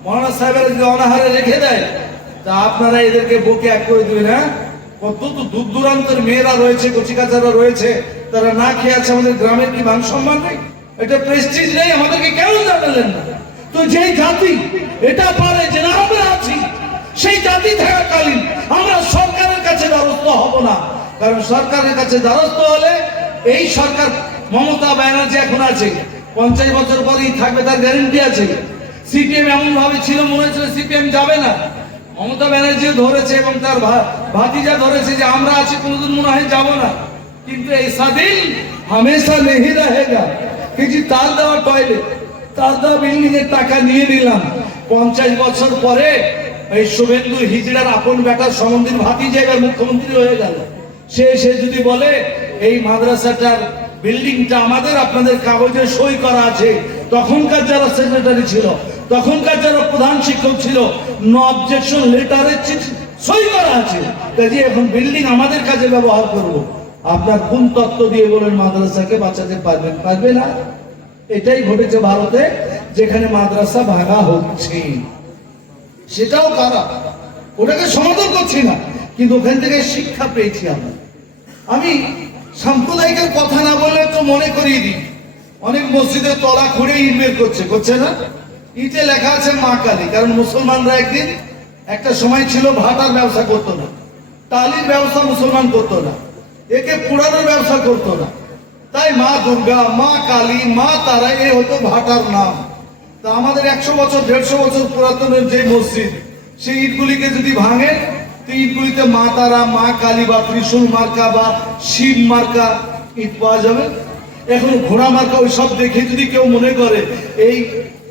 মৌলানা সাহেবেরা যদি অনাহারে রেখে দেয়, তা আপনারা এদেরকে বকে এক করে দিবেন। হ্যাঁ, কত তো দূর দূরান্তের মেয়েরা রয়েছে, কচিকাচারা রয়েছে, তারা না খেয়ে আছে। আমাদের গ্রামের কি মান সম্মান নেই? এটা প্রেস্টিজ নেই? আমাদেরকে কেন জানালেন না? তো যেই জাতি এটা পারে যে না আমরা আছি, সেই জাতি থাকাকালীন আমরা সরকারের কাছে দ্বারস্থ হব না। কারণ সরকারের কাছে দ্বারস্থ হলে এই সরকার, মমতা ব্যানার্জি এখন আছে, 50 বছর পরেই থাকবে তার গ্যারেন্টি আছে। সিপিএম এমন ভাবে ছিল, মনে হচ্ছিল সিপিএম যাবে না। মমতা ব্যানার্জিও ধরেছে এবং তার ভাতিজা ধরেছে যে আমরা আছি, কোনোদিন মনে হয় যাবো না। কিন্তু এই স্বাধীন হামেশা নেই রহেগা। কিছু তার দেওয়া টয়লেট, তার দেওয়া বিল্ডিং এর টাকা নিয়ে নিলাম। 50 বছর পরে এই শুভেন্দু হিজড়ার আপন বেটার সমন্দির ভাতিজা এবার মুখ্যমন্ত্রী হয়ে গেল। সে যদি বলে এই মাদ্রাসাটার বিল্ডিংটা আমাদের, আপনাদের কাগজে সই করা আছে, তখনকার যারা সেক্রেটারি ছিল, তখনকার যারা প্রধান শিক্ষক ছিল, নো অবজেকশন লেটারে সই করা আছে, কাজে এখন বিল্ডিং আমাদের কাজে ব্যবহার করব। আপনার কোন তত্ত্ব দিয়ে বলেন মাদ্রাসাকে বাঁচাতে পারবেন? পারবে না। এটাই ঘটেছে ভারতে, যেখানে মাদ্রাসা ভাঙা হচ্ছে। সেটাও খারাপ, ওটাকে সমাধান করছি না, কিন্তু ওখান থেকে শিক্ষা পেয়েছি আমরা। আমি সাম্প্রদায়িকের কথা না বলে তো মনে করিয়ে দিই, অনেক মসজিদের তলা খুঁড়ে ইট বের করছে না? ইটে লেখা আছে মা কালী। কারণ মুসলমানরা একদিন একটা সময় ছিল ভাটার ব্যবসা করতো না, টালির ব্যবসা মুসলমান করতো না, একে পুরানোর ব্যবসা করতো না। তাই মা দুর্গা, মা কালী, মা তারা, এ হতো ভাটার নাম। তা আমাদের 100 বছর 150 বছর পুরাতনের যে মসজিদ, সেই ইটগুলিকে যদি ভাঙে, তো ইটগুলিতে মা তারা, মা কালী বা ত্রিশূল মার্কা বা শিব মার্কা ইট পাওয়া যাবে। এখন ঘোড়া মার্কা ওই সব দেখে যদি কেউ মনে করে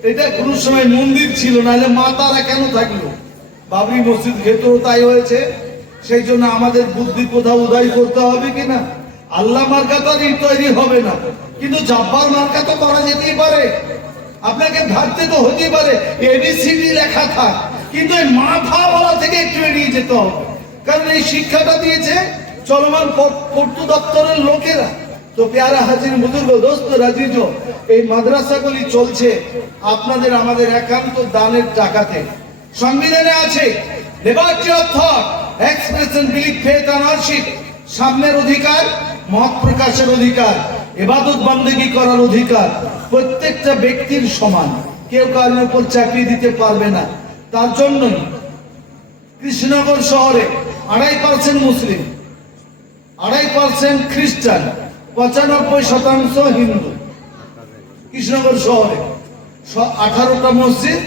এটা কোনো সময় মন্দির ছিল, নাহলে মা তারা কেন থাকলো? বাবরি মসজিদ ভেতরও তাই হয়েছে। সেই জন্য আমাদের বুদ্ধি কোথাও উদয় করতে হবে কিনা। আল্লাহ মার্কা তো ইট তৈরি হবে না, কিন্তু জাব্বার মার্কা তো করা যেতেই পারে। আপনাকে ভাবতে তো হতেই পারে এবিসিডি লেখা থাক, কিন্তু এই মাথা বলা থেকে একটু এড়িয়ে যেতে হবে। কারণ এই শিক্ষাটা দিয়েছে চলমান পূর্ত দপ্তরের লোকেরা। তো পেয়ারা হাজির বুজুর্গ, দোস্ত রাজিজ, এই মাদ্রাসাগুলি চলছে আপনাদের আমাদের একান্ত দানের টাকাতে। সংবিধানে আছে liberty of thought, expression, belief, faith and worship, সামনের অধিকার, মত প্রকাশের অধিকার, ইবাদত বন্দেগী করার অধিকার প্রত্যেকটা ব্যক্তির সমান, কেউ কারোর উপর চাপিয়ে দিতে পারবে না। তার জন্যই কৃষ্ণনগর শহরে 2.5% মুসলিম, 2.5% খ্রিস্টান, 95% হিন্দু। কৃষ্ণনগর শহরে 18টা মসজিদ,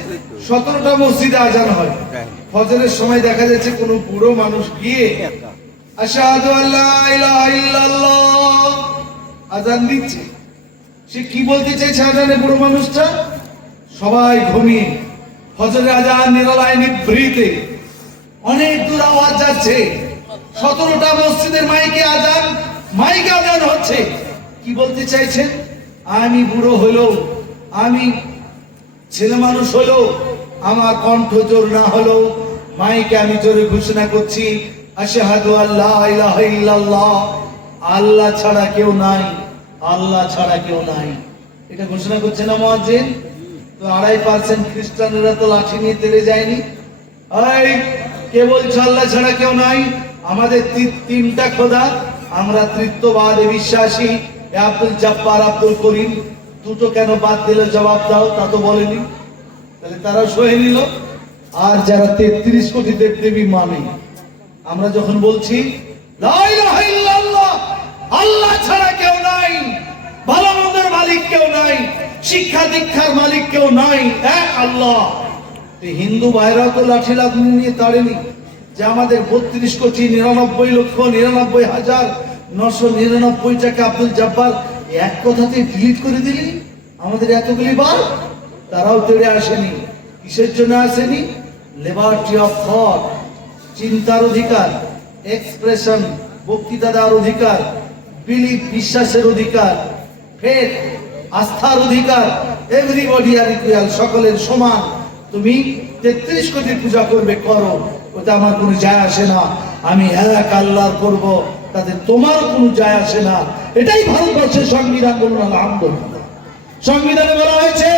17টা মসজিদে আজান হয়। ফজরের সময় দেখা যাচ্ছে কোনো বুড়ো মানুষ গিয়ে আশহাদু আল্লা ইলাহা ইল্লাল্লাহ আজান দিচ্ছে। সে কি বলতে চাইছে আজানে বুড়ো মানুষটা? সবাই ঘুমিয়ে, ফজরের আজান নিরলায় নিভৃতে, অনেক দূর আওয়াজ যাচ্ছে, 17টা মসজিদের মাইকে আজান হচ্ছে। কি বলতে চাইছেন? আমি বুড়ো হলো, আমি ছেলে মানুষ হলো, আমার কণ্ঠ জোর না হলো, মাইকে আমি জোরে ঘোষণা করছি, আশহাদু আল্লা ইলাহা ইল্লাল্লাহ, আল্লাহ ছাড়া কেউ নাই, আল্লাহ ছাড়া কেউ নাই। এটা ঘোষণা করছে না মুয়াজ্জিন? তো 2.5% খ্রিস্টানেরা তো লাঠি নিয়ে তেড়ে যায়নি। এই কে বলছে আল্লাহ ছাড়া কেউ নাই? আমাদের তিনটা খোদা, আমরা তৃতীয়বাদে বিশ্বাসী। আব্দুল জব্বার, আব্দুল করিম, দুটো কেন বাদ দিলে জবাব দাও, তা তো বলেনি। তাহলে তারা সহে নিল। আর যারা 33 কোটি দেবদেবী মানে, আমরা যখন বলছি লা ইলাহা ইল্লাল্লাহ, আল্লাহ ছাড়া কেউ নাই, ভালো মন্দের মালিক কেউ নাই, শিক্ষা দীক্ষার মালিক কেউ নাই, এক আল্লাহ। হিন্দু ভাইরাও তো লাঠি নিয়ে তাড়েনি যে আমাদের 32,99,99,999 আব্দুল জব্বার এক কথাতে ডিলিট করে দিলি আমাদের এতগুলি বার। তারাও তেড়ে আসেনি। কিসের জন্য আসেনি? লিবার্টি অফ থট, চিন্তার অধিকার, এক্সপ্রেশন, বক্তৃতা দেওয়ার অধিকার, বিলিফ, বিশ্বাসের অধিকার, ফেথ, আস্থার অধিকার। এভরিবডি আর ইকুয়াল, সকলের সমান। তুমি 33 কোটি পূজা করবে, করো, ওটা আমার কোনো যায় আসে না। আমি এক আল্লাহর করব, তাতে তোমার কোনো যায় আসে না। এটাই ভারতবর্ষের সংবিধান। বলুন আলহামদুলিল্লাহ। সংবিধানে বলা হয়েছে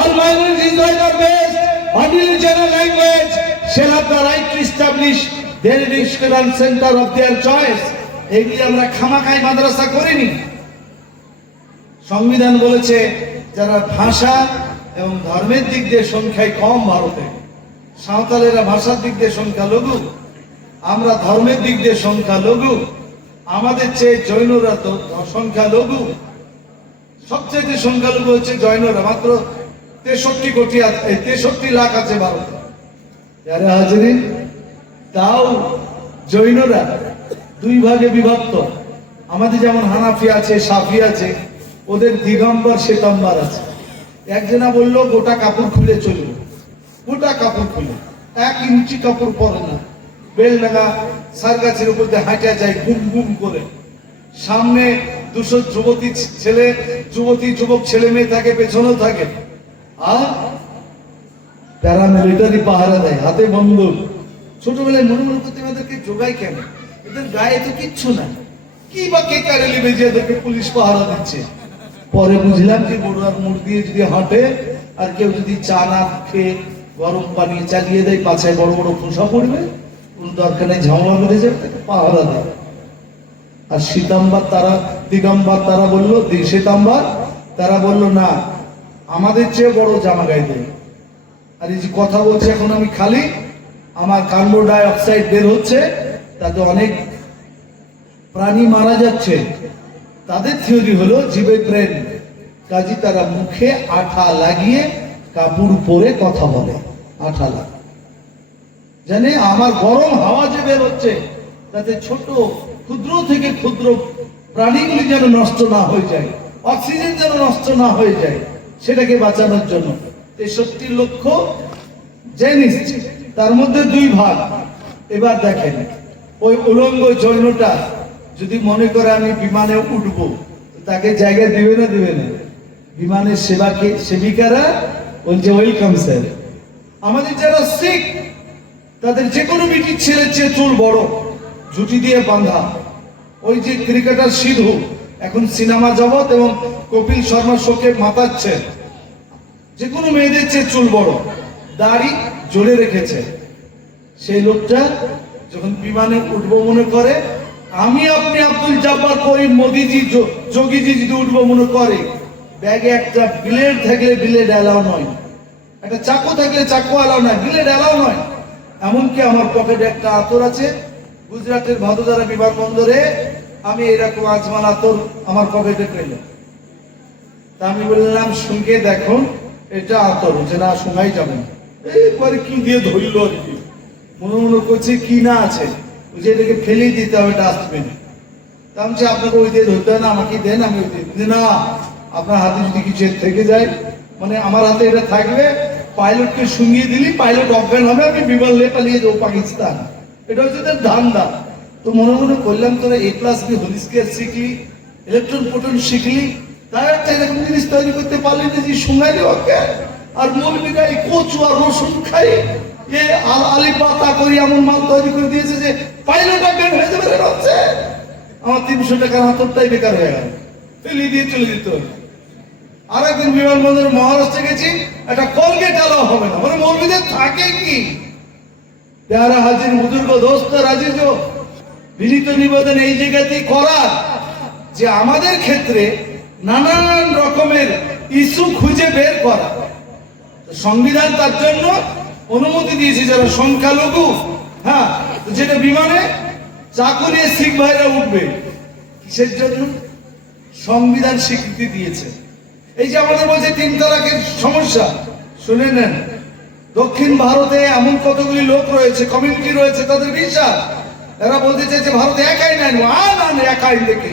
all minorities are the best, on regional language shall have the right to establish their educational center of their choice. এগুলি আমরা খামাখাই মাদ্রাসা করিনি। সংবিধান বলেছে যারা ভাষা এবং ধর্মের দিক দিয়ে সংখ্যায় কম ভারতে, সাঁওতালেরা ভাষার দিক দিয়ে সংখ্যা লঘু, আমরা ধর্মের দিক দিয়ে সংখ্যা লঘু, আমাদের চেয়ে জৈনরা তো সংখ্যা লঘু। সবচেয়ে সংখ্যালঘু হচ্ছে জৈনরা, মাত্র 63 লাখ আছে ভারতে। যারা হাজিরিন, তাও জৈনরা 2 ভাগে বিভক্ত। আমাদের যেমন হানাফি আছে, সাফি আছে, ওদের দিগম্বর শ্বেতাম্বর আছে। একজনা বললো গোটা কাপড় খুলে চলবে, গোটা কাপড় খুলে, 1 ইঞ্চি কাপড় পরে না, বেল লাগা সার গাছের উপর দিয়ে হাঁটা যায় গুম গুম করে। সামনে 200 যুবক ছেলে মেয়ে থাকে, পেছনেও থাকে। আর প্যারামিলিটারি পাহারা দেয়, হাতে বন্দুক। ছোটবেলায় মনে করতে এদেরকে জোগায় কেন? এদের গায়ে তো কিচ্ছু নাই, কি বা কে কারেলি বেজে এদেরকে পুলিশ পাহারা দিচ্ছে। পরে বুঝলাম যে গরুয়ার মুড় দিয়ে যদি হাঁটে আর কেউ যদি চা না খেয়ে গরম পানি চালিয়ে দেয়, পাছায় বড় বড় খোসা পড়বে, কোন দরকার নেই, ঝামেলা করে যাবে, তাকে পাহারা দেয়। আর দিগম্বর তারা বললো, শ্বেতাম্বর তারা বললো না, আমাদের চেয়ে বড় জামা গায়ে দেয়। আর এই যে কথা বলছে এখন আমি খালি, আমার কার্বন ডাই অক্সাইড বের হচ্ছে, তাতে অনেক প্রাণী মারা যাচ্ছে। তাদের থিওরি হলো জীবের ব্রেন, কাজী তারা মুখে আঠা লাগিয়ে কাপড় পরে কথা বলে, আঠা লাগে, জানে আমার গরম হাওয়া যে বের হচ্ছে তাতে ছোট ক্ষুদ্র থেকে ক্ষুদ্র প্রাণীগুলি যেন নষ্ট না হয়ে যায়, অক্সিজেন যেন নষ্ট না হয়ে যায়, সেটাকে বাঁচানোর জন্য 63 লক্ষ জৈনিস, তার মধ্যে 2 ভাগ। এবার দেখেন, ওই উলঙ্গ জৈনটা যদি মনে করে আমি বিমানে উঠবো, তাকে জায়গা দিবে না দিবে না? বিমানের সেবিকারা বলছে ওয়েলকাম স্যার। আমাদের যারা শিখ, তাদের যে কোনো ব্রিটিশ ছেলের চেয়ে চুল বড়, ঝুঁটি দিয়ে বাঁধা। ওই যে ক্রিকেটার সিধু এখন সিনেমা জগৎ এবং কপিল শর্মা শোকে মাতাচ্ছে, যে কোনো মেয়েদের চেয়ে চুল বড়, দাড়ি জোরে রেখেছে। সেই লোকটা যখন বিমানে উঠবো মনে করে, আমি আপনি আব্দুল জব্বার করিম, মোদিজি, যোগীজি যদি উঠবো মনে করে, ব্যাগে একটা ব্লেড থাকলে ব্লেড অ্যালাউ নয়, একটা চাকু থাকলে চাকু অ্যালাউ নয়, ব্লেড অ্যালাউ নয়। এমনকি আমার পকেটে একটা আতর আছে, গুজরাটের ভাদোদারা বিমানবন্দরে আমি এরকম আজমাল আতর আমার পকেটে পেলাম। তা আমি বললাম শুনকে দেখুন এটা আতর, যে না শোনাই যাবে না। এইবারে কি দিয়ে ধরল আর কি, মনে করছে কি না আছে, ওই যে এটাকে ফেলে দিতে হবে ডাস্টবিনে। তা আমি আপনাকে ওই দিয়ে ধরতে হয় না, আমাকে দেন, আমি ওই দিয়ে না, আপনার হাতে যদি কিছু থেকে যায় মানে আমার হাতে এটা থাকবে, পাইলটকে শুনিয়ে দিলি, পাইলট অজ্ঞান হবে, আমি বিমান নিয়ে পালিয়ে যাবো পাকিস্তান। এটা হচ্ছে তার ধান্দা। তো মনে মনে করলাম তোরা A plus B whole square শিখলি, ইলেকট্রন প্রোটন শিখলি, তাই একটা এরকম জিনিস তৈরি করতে পারলি না যে শুনাইলি ওকে। আর মৌলবীরা এই কচু আর রসুন খাই, এ আলি পাতা করি এমন মাল তৈরি করে দিয়েছে যে পাইলট অজ্ঞান হয়ে যাবে। হচ্ছে আমার 300 টাকার হাতটাই বেকার হয়ে গেল, ফেলি দিয়ে চলে যেতে হবে। আর একদিন বিমানবন্দরে মহারাষ্ট্রে গেছি, একটা কলগেট আলাও হবে না, মানে মৌলবীদের থাকে কি। প্যারা হাজির বুজুর্গ দোস্ত রাজিজ, বিনীত নিবেদন এই জায়গাতেই করার যে আমাদের ক্ষেত্রে নানান রকমের ইস্যু খুঁজে বের করা। সংবিধান তার জন্য অনুমতি দিয়েছে যারা সংখ্যালঘু, হ্যাঁ, যেটা বিমানে চাকরি শিখ ভাইরা উঠবে, কিসের জন্য? সংবিধান স্বীকৃতি দিয়েছে। এই যে আমাদের বলছে 3 তালাকের সমস্যা, শুনে নেন, দক্ষিণ ভারতে এমন কতগুলি লোক রয়েছে, কমিউনিটি রয়েছে, তাদের বিশ্বাস এরা বলতে চাইছে ভারতে একাই নাই, না একাই দেখে।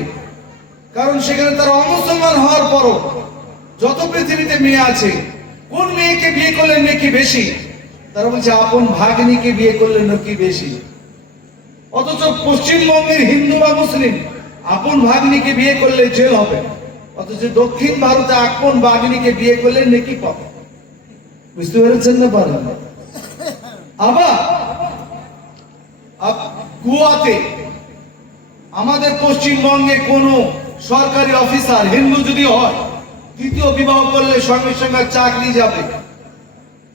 কারণ সেখানে তারা অমুসলমান হওয়ার পরও যত পৃথিবীতে মেয়ে আছে, কোন মেয়েকে বিয়ে করলে নাকি বেশি? তারা বলছে আপন ভাগ্নিকে বিয়ে করলে নাকি বেশি। অথচ পশ্চিমবঙ্গের হিন্দু বা মুসলিম আপন ভাগ্নিকে বিয়ে করলে জেল হবে, অথচ দক্ষিণ ভারতে আপন ভাগ্নিকে বিয়ে করলে নাকি পাবে। বুঝতে পেরেছেন না? পারেন? আবার গোয়াতে আমাদের পশ্চিমবঙ্গে কোন সরকারি অফিসার হিন্দু যদি হয়, দ্বিতীয় বিবাহ করলে সঙ্গে সঙ্গে চাকরি যাবে,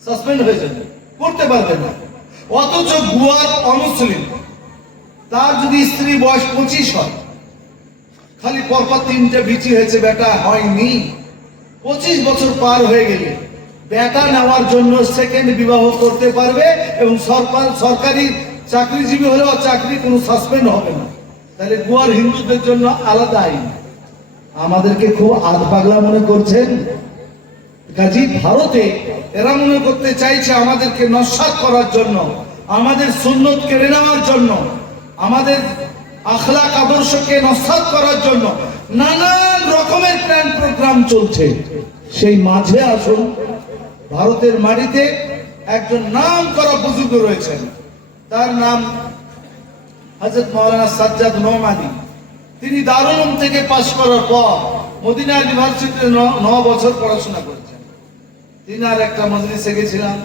সাসপেন্ড হয়ে যাবে, করতে পারবে না। অথচ গোয়ার অমুসলিম, তার যদি স্ত্রী বয়স 25 হয়, খালি পরপর 3টে বিচি হয়েছে, বেটা হয়নি, 25 বছর পার হয়ে গেলে বেটা নেওয়ার জন্য সেকেন্ড বিবাহ করতে পারবে, এবং সরকারি চাকরিজীবী হলেও চাকরি কোনো সাসপেন্ড হবে না। তাহলে গোয়ার হিন্দুদের জন্য আলাদা আইন। আমাদেরকে খুব আধ পাগলা মনে করছেন। কাজী ভারতে এরা মনে করতে চাইছে আমাদেরকে নস্যাৎ করার জন্য, আমাদের সুন্নত কেড়ে নেওয়ার জন্য, আমাদের আখলাক আদর্শকে নস্যাৎ করার জন্য নানান রকমের প্ল্যান প্রোগ্রাম চলছে। সেই মাঝে আসুন, ভারতের মাটিতে একজন নাম করা বুজুর্গ রয়েছেন, তার নাম হযরত মাওলানা সাজ্জাদ নোমানী। তিনি দারুল উলুম থেকে পাশ করার পর মদিনা ইউনিভার্সিটিতে 9 বছর পড়াশোনা করেছেন। তিনি আর একটা মজলিসে গেছিলাম,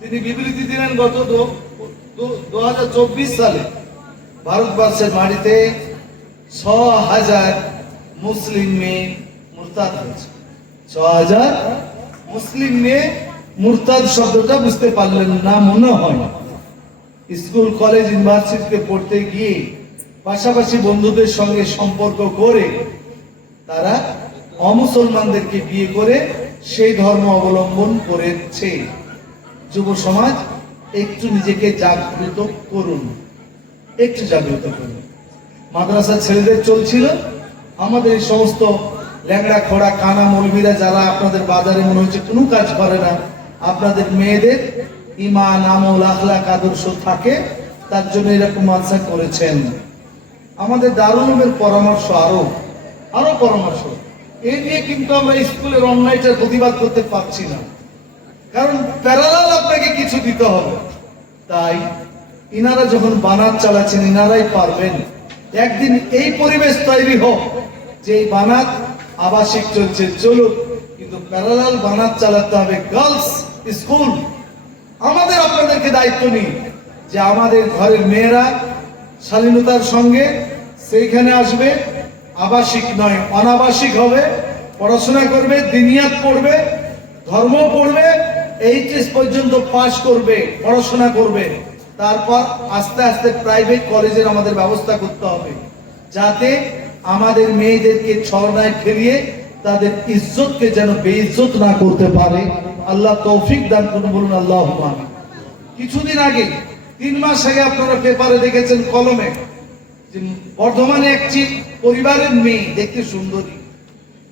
তিনি বিবৃতি দিলেন গত 2024 সালে ভারতবর্ষের মাটিতে 6000 মুসলিম মেয়ে মুরতাদ হয়েছে। 6000 মুসলিম মেয়ে মুরতাদ শব্দটা বুঝতে পারলেন না মনে হয়। স্কুল কলেজ ইউনিভার্সিটিতে পড়তে গিয়ে পাশাপাশি বন্ধুদের সঙ্গে সম্পর্ক করে তারা অমুসলমানদেরকে বিয়ে করে সেই ধর্ম অবলম্বন করেছে। যুব সমাজ একটু নিজেকে জাগ্রত করুন, একটু জাগ্রত করুন। মাদ্রাসা ছেলেদের চলছিল, আমাদের এই সমস্ত ল্যাংড়া খোড়া কানা মৌলবীরা যারা আপনাদের বাজারে মনে হচ্ছে কোনো কাজ করে না, আপনাদের মেয়েদের ঈমান আমল আখলাক আদর্শ থাকে, তার জন্য এরকম মাদ্রাসা করেছেন। আমাদের দারুল উলুমের পরামর্শ আরো পরামর্শ এই নিয়ে কিন্তু আমরা স্কুলের অন্যায়টার প্রতিবাদ করতে পারছি না, কারণ প্যারালাল আপনাকে কিছু দিতে হবে। তাই ইনারা যখন বানাত চালাচ্ছেন, ইনারাই পারবেন। একদিন এই পরিবেশ তৈরি হোক যে এই বানাত আবাসিক চলছে, চলুক, কিন্তু প্যারালাল বানাত চালাতে হবে গার্লস স্কুল। আমাদের আপনাদেরকে দায়িত্ব নিই যে আমাদের ঘরের মেয়েরা শালীনতার সঙ্গে সেইখানে আসবে, আবাসিক নয় অনাবাসিক হবে, পড়াশোনা করবে, দিনিয়াত পড়বে, ধর্ম পড়বে, এইচএস পর্যন্ত পাস করবে, পড়াশোনা করবে, তারপর আস্তে আস্তে প্রাইভেট কলেজের আমাদের ব্যবস্থা করতে হবে, যাতে আমাদের মেয়েদেরকে ছলনায় ফেলিয়ে তাদের ইজ্জতকে যেন বেইজ্জত না করতে পারে। আল্লাহ তৌফিক দান করুন, বলুন আল্লাহুম্মা আমিন। কিছুদিন আগে 3 মাস আগে আপনারা পেপারে দেখেছেন কলমে যে বর্ধমানে একটি পরিবারের মেয়ে দেখতে সুন্দরী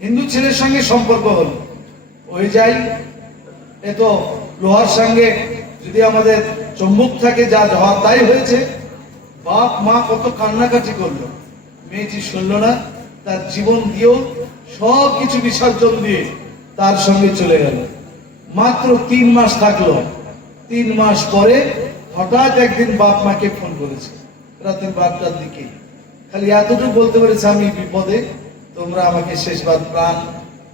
হিন্দু ছেলের সঙ্গে সম্পর্ক হলো। ওই যাই এত লোহার সঙ্গে যদি আমাদের চুম্বক থাকে, যা হওয়া তাই হয়েছে। বাপ মা কত কান্নাকাটি করলো, মেয়েটি শুনলো না, তার জীবন দিয়েও সব কিছু বিসর্জন দিয়ে তার সঙ্গে চলে গেল। মাত্র 3 মাস থাকলো। 3 মাস পরে হঠাৎ একদিন বাপ মাকে ফোন করেছে রাতের 12টার দিকে, খালি এতটুকু বলতে পেরেছে, আমি বিপদে, তোমরা আমাকে শেষবার প্রাণ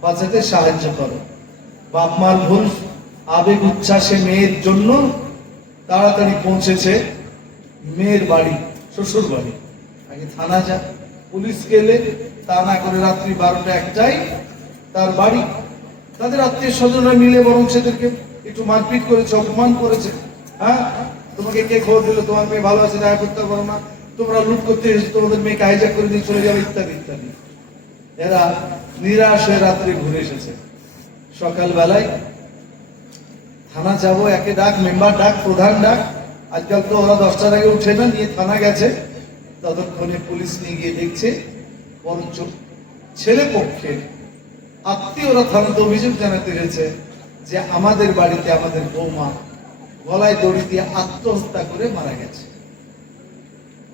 বাঁচাতে সাহায্য করো। বাপ মার ভুল আবেগ উচ্ছ্বাসে মেয়ের জন্য তাড়াতাড়ি পৌঁছেছে মেয়ের বাড়ি, শ্বশুর বাড়ি। আগে থানা যা, পুলিশ গেলে, তা না করে রাত্রি 12টা 1টায় তার বাড়ি। তাদের আত্মীয় স্বজনরা মিলে বরং সেদেরকে একটু মারপিট করেছে, অপমান করেছে। হ্যাঁ, তোমাকে কে খবর দিল তোমার মেয়ে ভালো আছে, দেখা করতে পারো না, তোমরা লুট করতে এসেছো, তোমাদের মেয়েকে হাইজ্যাক করে দিয়ে চলে যাবে, ইত্যাদি ইত্যাদি। এরা নিরাশ হয়ে রাত্রে ঘুরে এসেছে। সকালবেলায় থানা যাব, একে ডাক, মেম্বার ডাক, প্রধান ডাক। আজকাল তো ওরা 10টার আগে উঠে না, নিয়ে থানা গেছে। ততক্ষণে পুলিশ নিয়ে গিয়ে দেখছে বরঞ্চ ছেলে পক্ষের আত্মীয়রা থানাতে অভিযোগ জানাতে গেছে যে আমাদের বাড়িতে আমাদের বৌমা গলায় দড়ি দিয়ে আত্মহত্যা করে মারা গেছে।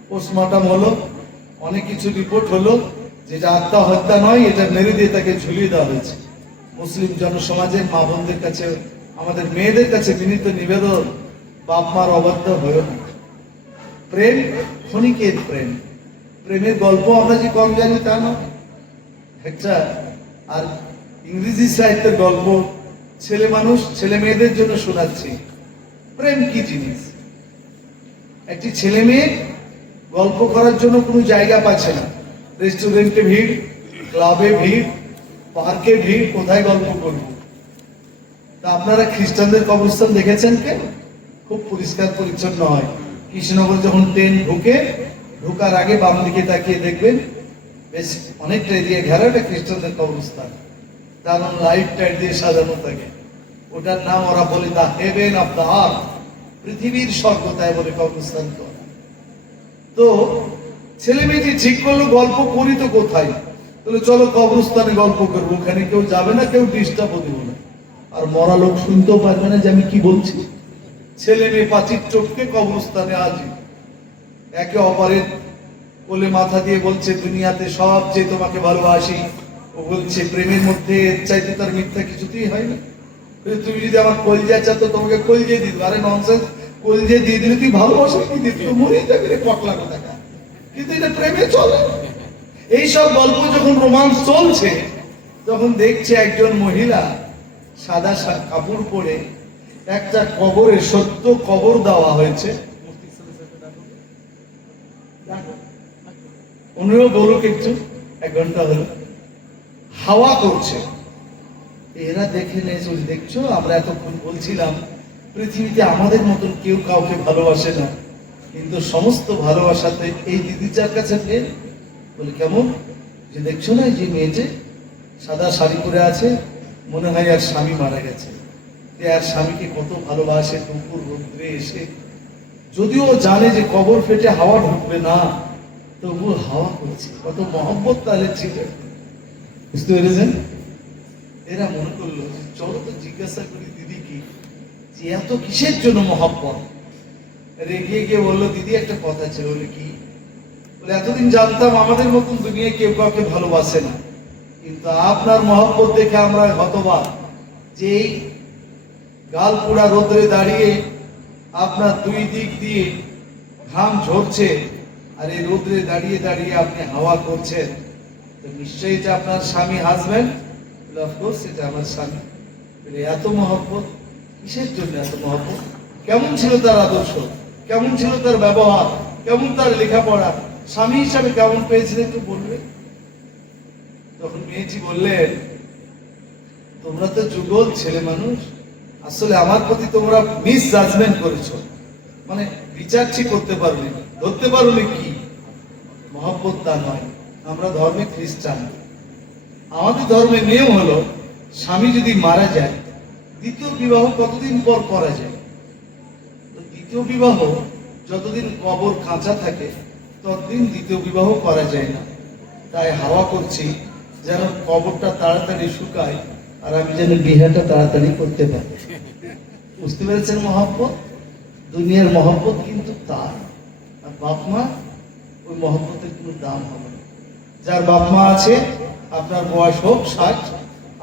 পোস্টমর্টম হলো, অনেক কিছু রিপোর্ট হলো, যেটা আত্মহত্যা নয়, এটা মেরে দিয়ে তাকে ঝুলিয়ে দেওয়া হয়েছে। মুসলিম জনসমাজের মা বোনদের কাছে, আমাদের মেয়েদের কাছে বিনীত নিবেদন, বাপ মার অবাধ্য হয়েও না। প্রেম ক্ষণিকের প্রেম, প্রেমের গল্প আমরা যে কম জানি তা নয়। একটা আর ইংরেজি সাহিত্যের গল্প ছেলে মানুষ ছেলে মেয়েদের জন্য শোনাচ্ছি। প্রেম কি জিনিস? একটি ছেলে মেয়ে গল্প করার জন্য কোনো জায়গা পাচ্ছে না, রেস্টুরেন্টে ভিড়, ক্লাবে ভিড়, পার্কে ভিড়, কোথায় গল্প করব? তা আপনারা খ্রিস্টানদের কবরস্থান দেখেছেন কেন? খুব পরিষ্কার পরিচ্ছন্ন হয়। কৃষ্ণনগর যখন ট্রেন ঢুকে, ঢোকার আগে বাম দিকে তাকিয়ে দেখবেন বেশ অনেকটা এরিয়া ঘেরা, একটা খ্রিস্টানদের কবরস্থান, দারুণ লাইট টাইট দিয়ে সাজানো থাকে। ওটার নাম ওরা বলে দা হেভেন অফ দা আর্থ, পৃথিবীর স্বর্গ, তাই বলে কবরস্থান। তো ছেলে মেয়েটি ঠিক করলো গল্প করি তো কোথায়, তাহলে চলো কবরস্থানে গল্প করবো, ওখানে কেউ যাবে না, কেউ ডিস্টার্বও দিব না, আর মরা লোক শুনতেও পারবে না যে আমি কি বলছি। ছেলে মেয়ে পাচির চোখকে কবরস্থানে আজি একে অপরের কোলে মাথা দিয়ে বলছে দুনিয়াতে সবচেয়ে তোমাকে ভালোবাসি। ও বলছে প্রেমের মধ্যে এর চাইতে তার মিথ্যা কিছুতেই হয় না। তুমি যদি আমার কলজা চাতো তোমাকে কলজে দিয়ে দিবো। আরে ননসেন্স, কলজে দিয়ে দিলে তুই ভালোবাসা কি দিত, মরেই যাবে রে পটলা কথা। কিন্তু এটা প্রেমে চলে। এইসব গল্প যখন রোমান্স চলছে, তখন দেখছে একজন মহিলা সাদা কাপড় পরে একটা কবরে, সত্য কবর দেওয়া হয়েছে, উনিও বলুক একটু, 1 ঘন্টা হলো, হাওয়া করছে। এরা দেখে নিয়েছে, দেখছো আমরা এতক্ষণ বলছিলাম পৃথিবীতে আমাদের মতন কেউ কাউকে ভালোবাসে না, কিন্তু সমস্ত ভালোবাসাতে এই দিদি যার কাছে পেয়ে বলে কেমন যে দেখছো না, যে মেয়েটি সাদা শাড়ি পরে আছে, মনে হয় আর স্বামী মারা গেছে, আর স্বামীকে কত ভালোবাসে, দুপুর রোদ্রে এসে, যদিও জানে যে কবর ফেটে হাওয়া ঢুকবে না, তবু হাওয়া করছে, কত মহব্বত তাহলে ছিল। বুঝতে পেরেছেন? এরা মনে করলো চলো তো জিজ্ঞাসা করি দিদি কি, যে এত কিসের জন্য মহব্বত। রেগে গিয়ে বললো দিদি একটা কথা ছিল। বলে কি? বলে এতদিন জানতাম আমাদের মতন দুনিয়ায় কেউ কাউকে ভালোবাসে না, কিন্তু আপনার মহব্বত দেখে আমরা হতবাক, যে এই গাল পোড়া রোদ্রে দাঁড়িয়ে আপনার 2 দিক দিয়ে ঘাম ঝরছে, আর এই রোদ্রে দাঁড়িয়ে দাঁড়িয়ে আপনি হাওয়া করছেন, তো নিশ্চয়ই এটা আপনার স্বামী, হাজবেন্ড। অফকোর্স এটা আমার স্বামী। এত মহব্বত কিসের জন্য? এত মহব্বত কেমন ছিল তার আদর্শ, কেমন ছিল তার ব্যবহার, কেমন তার লেখাপড়া, স্বামী হিসাবে কেমন পেয়েছিলেন একটু বলবে? তখন মেয়েটি বললেন তোমরা তো যুগল ছেলে মানুষ, আসলে আমার প্রতি তোমরা মিস জাজমেন্ট করেছো, মানে বিচার ঠিক করতে পারোনি, ধরতে পারোনি কি মহব্বত। তা নয়, আমরা ধর্মে খ্রিস্টান, আমাদের ধর্মের নিয়ম হলো স্বামী যদি মারা যায় দ্বিতীয় বিবাহ কতদিন পর করা যায়? তো দ্বিতীয় বিবাহ যতদিন কবর কাঁচা থাকে ততদিন দ্বিতীয় বিবাহ করা যায় না। তাই হাওয়া করছি যেন কবরটা তাড়াতাড়ি শুকায়, আর আমি যেন বিহাটা তাড়াতাড়ি করতে পারি। বুঝতে পেরেছেন মহব্বত? দুনিয়ার মহব্বত কিন্তু তার, আর বাপ মা ওই মহব্বতের কোনো দাম হবে না। যার বাপ মা আছে, আপনার বয়স হোক 60,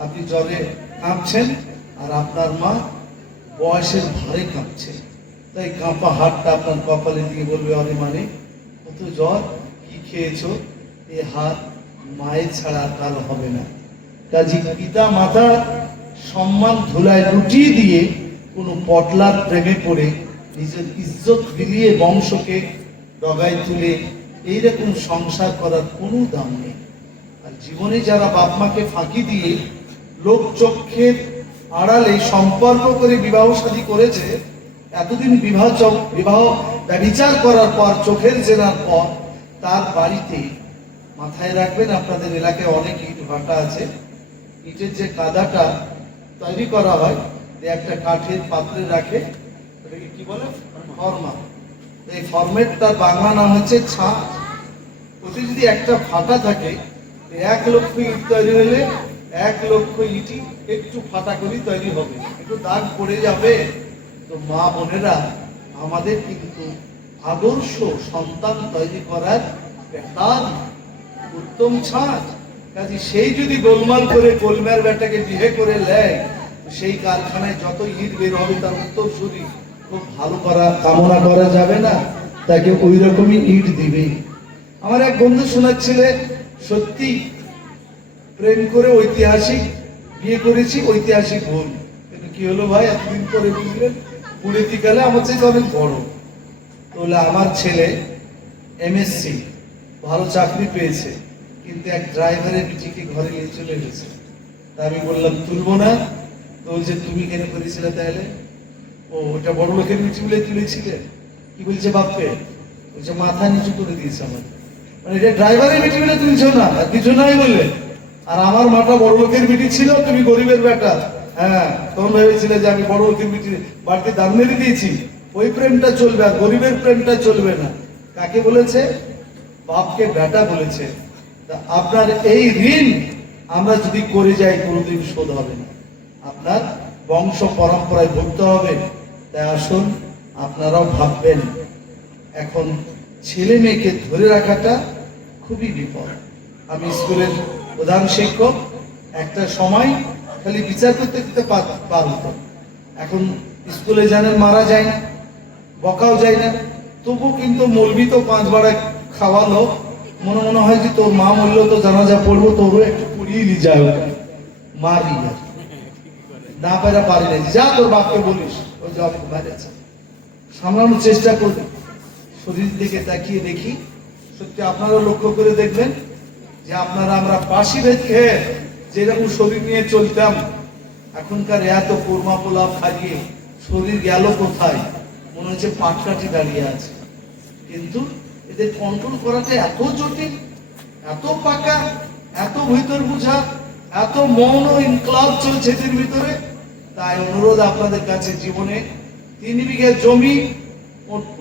আপনি জ্বরে কাঁপছেন, আর আপনার মা বয়সের ভারে কাঁপছে, তাই কাঁপা হাতটা আপনার কপালে দিয়ে বলবে, অরে মানে কত জ্বর, কি খেয়েছো? এ হাত মায়ের ছাড়া আর কারো হবে না। কাজী পিতা মাতা সম্মান ধুলায় লুটিয়ে দিয়ে কোনো পটলার প্রেমে পড়ে নিজের ইজ্জত বিলিয়ে বংশকে ডগায় তুলে এইরকম সংসার করার কোনো দাম নেই। আর জীবনে যারা বাপ মাকে ফাঁকি দিয়ে লোক চক্ষের আড়ালে সম্পর্ক করে বিবাহ শাদী করেছে, এতদিন বিবাহ ব্যভিচার করার পর, চোখের জেনার পর তার বাড়িতে, মাথায় রাখবেন আপনাদের এলাকায় অনেক ইট ভাটা আছে, ইটের যে কাদাটা তৈরি করা হয় একটা কাঠের পাত্রে রাখে, ওটাকে কি বলে, ফর্মা। এই ফর্মেটটার বাংলা নাম হচ্ছে ছাঁচ। ওতে যদি একটা ফাটা থাকে, 1 লক্ষ ইট তৈরি হলে 1 লক্ষ ইটই একটু ফাটা করেই তৈরি হবে, একটু দাগ পড়ে যাবে। তো মা বোনেরা, আমাদের কিন্তু আদর্শ সন্তান তৈরি করার বেতার উত্তম ছাঁচ। কাজে সেই যদি গোলমাল করে গোলমাল বেটাকে বিয়ে করে নেয়, সেই কারখানায় যত ইট বের হবে তার উত্তরসূরি খুব ভালো করা কামনা করা যাবে না, তাকে ওই রকমই ইট দিবে। আমার এক বন্ধু শোনাচ্ছিলেন, সত্যি প্রেম করে ঐতিহাসিক বিয়ে করেছি, ঐতিহাসিক ভুল। কিন্তু কি হলো ভাই, এতদিন পরে বুঝলেন পুরীতিকালে আমার চেয়ে অনেক বড়। তাহলে আমার ছেলে MSc ভালো চাকরি পেয়েছে, কিন্তু এক ড্রাইভারের বিটিকে ঘরে নিয়ে চলে গেছে। তা আমি বললাম তুলবো না। তো বলছে তুমি কেন করেছিলে তাহলে? ও ওটা বড় লোকের বিটি বলে তুলেছিলে। কি বলছে বাপকে? বলছে মাথা নিচু করে দিয়েছে আমার। মানে এটা ড্রাইভারের বিটি বলে তুলছো না, আর কিছু নাই বললে। আর আমার মাটা বড় লোকের বিটি ছিল, তুমি গরিবের বেটা। হ্যাঁ, তখন ভেবেছিলে যে আমি বড় লোকের বিটি বাড়িতে দান মেরে দিয়েছি, ওই প্রেমটা চলবে, আর গরিবের প্রেমটা চলবে না। কাকে বলেছে? বাপকে বেটা বলেছে। তা আপনার এই ঋণ আমরা যদি করে যাই, কোনোদিন শোধ হবে না, আপনার বংশ পরম্পরায় ভুগতে হবে। তাই আসুন আপনারাও ভাববেন, এখন ছেলে মেয়েকে ধরে রাখাটা খুবই বিপদ। আমি স্কুলের প্রধান শিক্ষক, একটা সময় খালি বিচার করতে করতে পার হতো। এখন স্কুলে জানেন মারা যায় না, বকাও যায় না, তবু কিন্তু মৌলবি তো 5 বারে খাওয়ালো, মনে মনে হয় যে তোর মা মরলেও তো জানাজা পড়বো, তোরও একটু পড়িয়ে নি যায়, মারি না পারা পারি না, যা তোর বাপকে বলিস, ওই যে অনেক বাজেছে, সামলানোর চেষ্টা করবে। শরীর দিকে তাকিয়ে দেখি, সত্যি আপনারাও লক্ষ্য করে দেখবেন যে আমরা বাসি ভেদ খেয়ে যেরকম শরীর নিয়ে চলতাম, এখনকার এত কোরমা পোলাও খাইয়ে শরীর গেল কোথায়, মনে হচ্ছে পাটকাঠি দাঁড়িয়ে আছে। কিন্তু এদের কন্ট্রোল করাটা এত জটিল, এত পাকা, এত ভিতর বুঝা, এত মৌন ইনকলাব চলছে এদের ভিতরে। তাই অনুরোধ আপনাদের কাছে, জীবনে 3 বিঘা জমি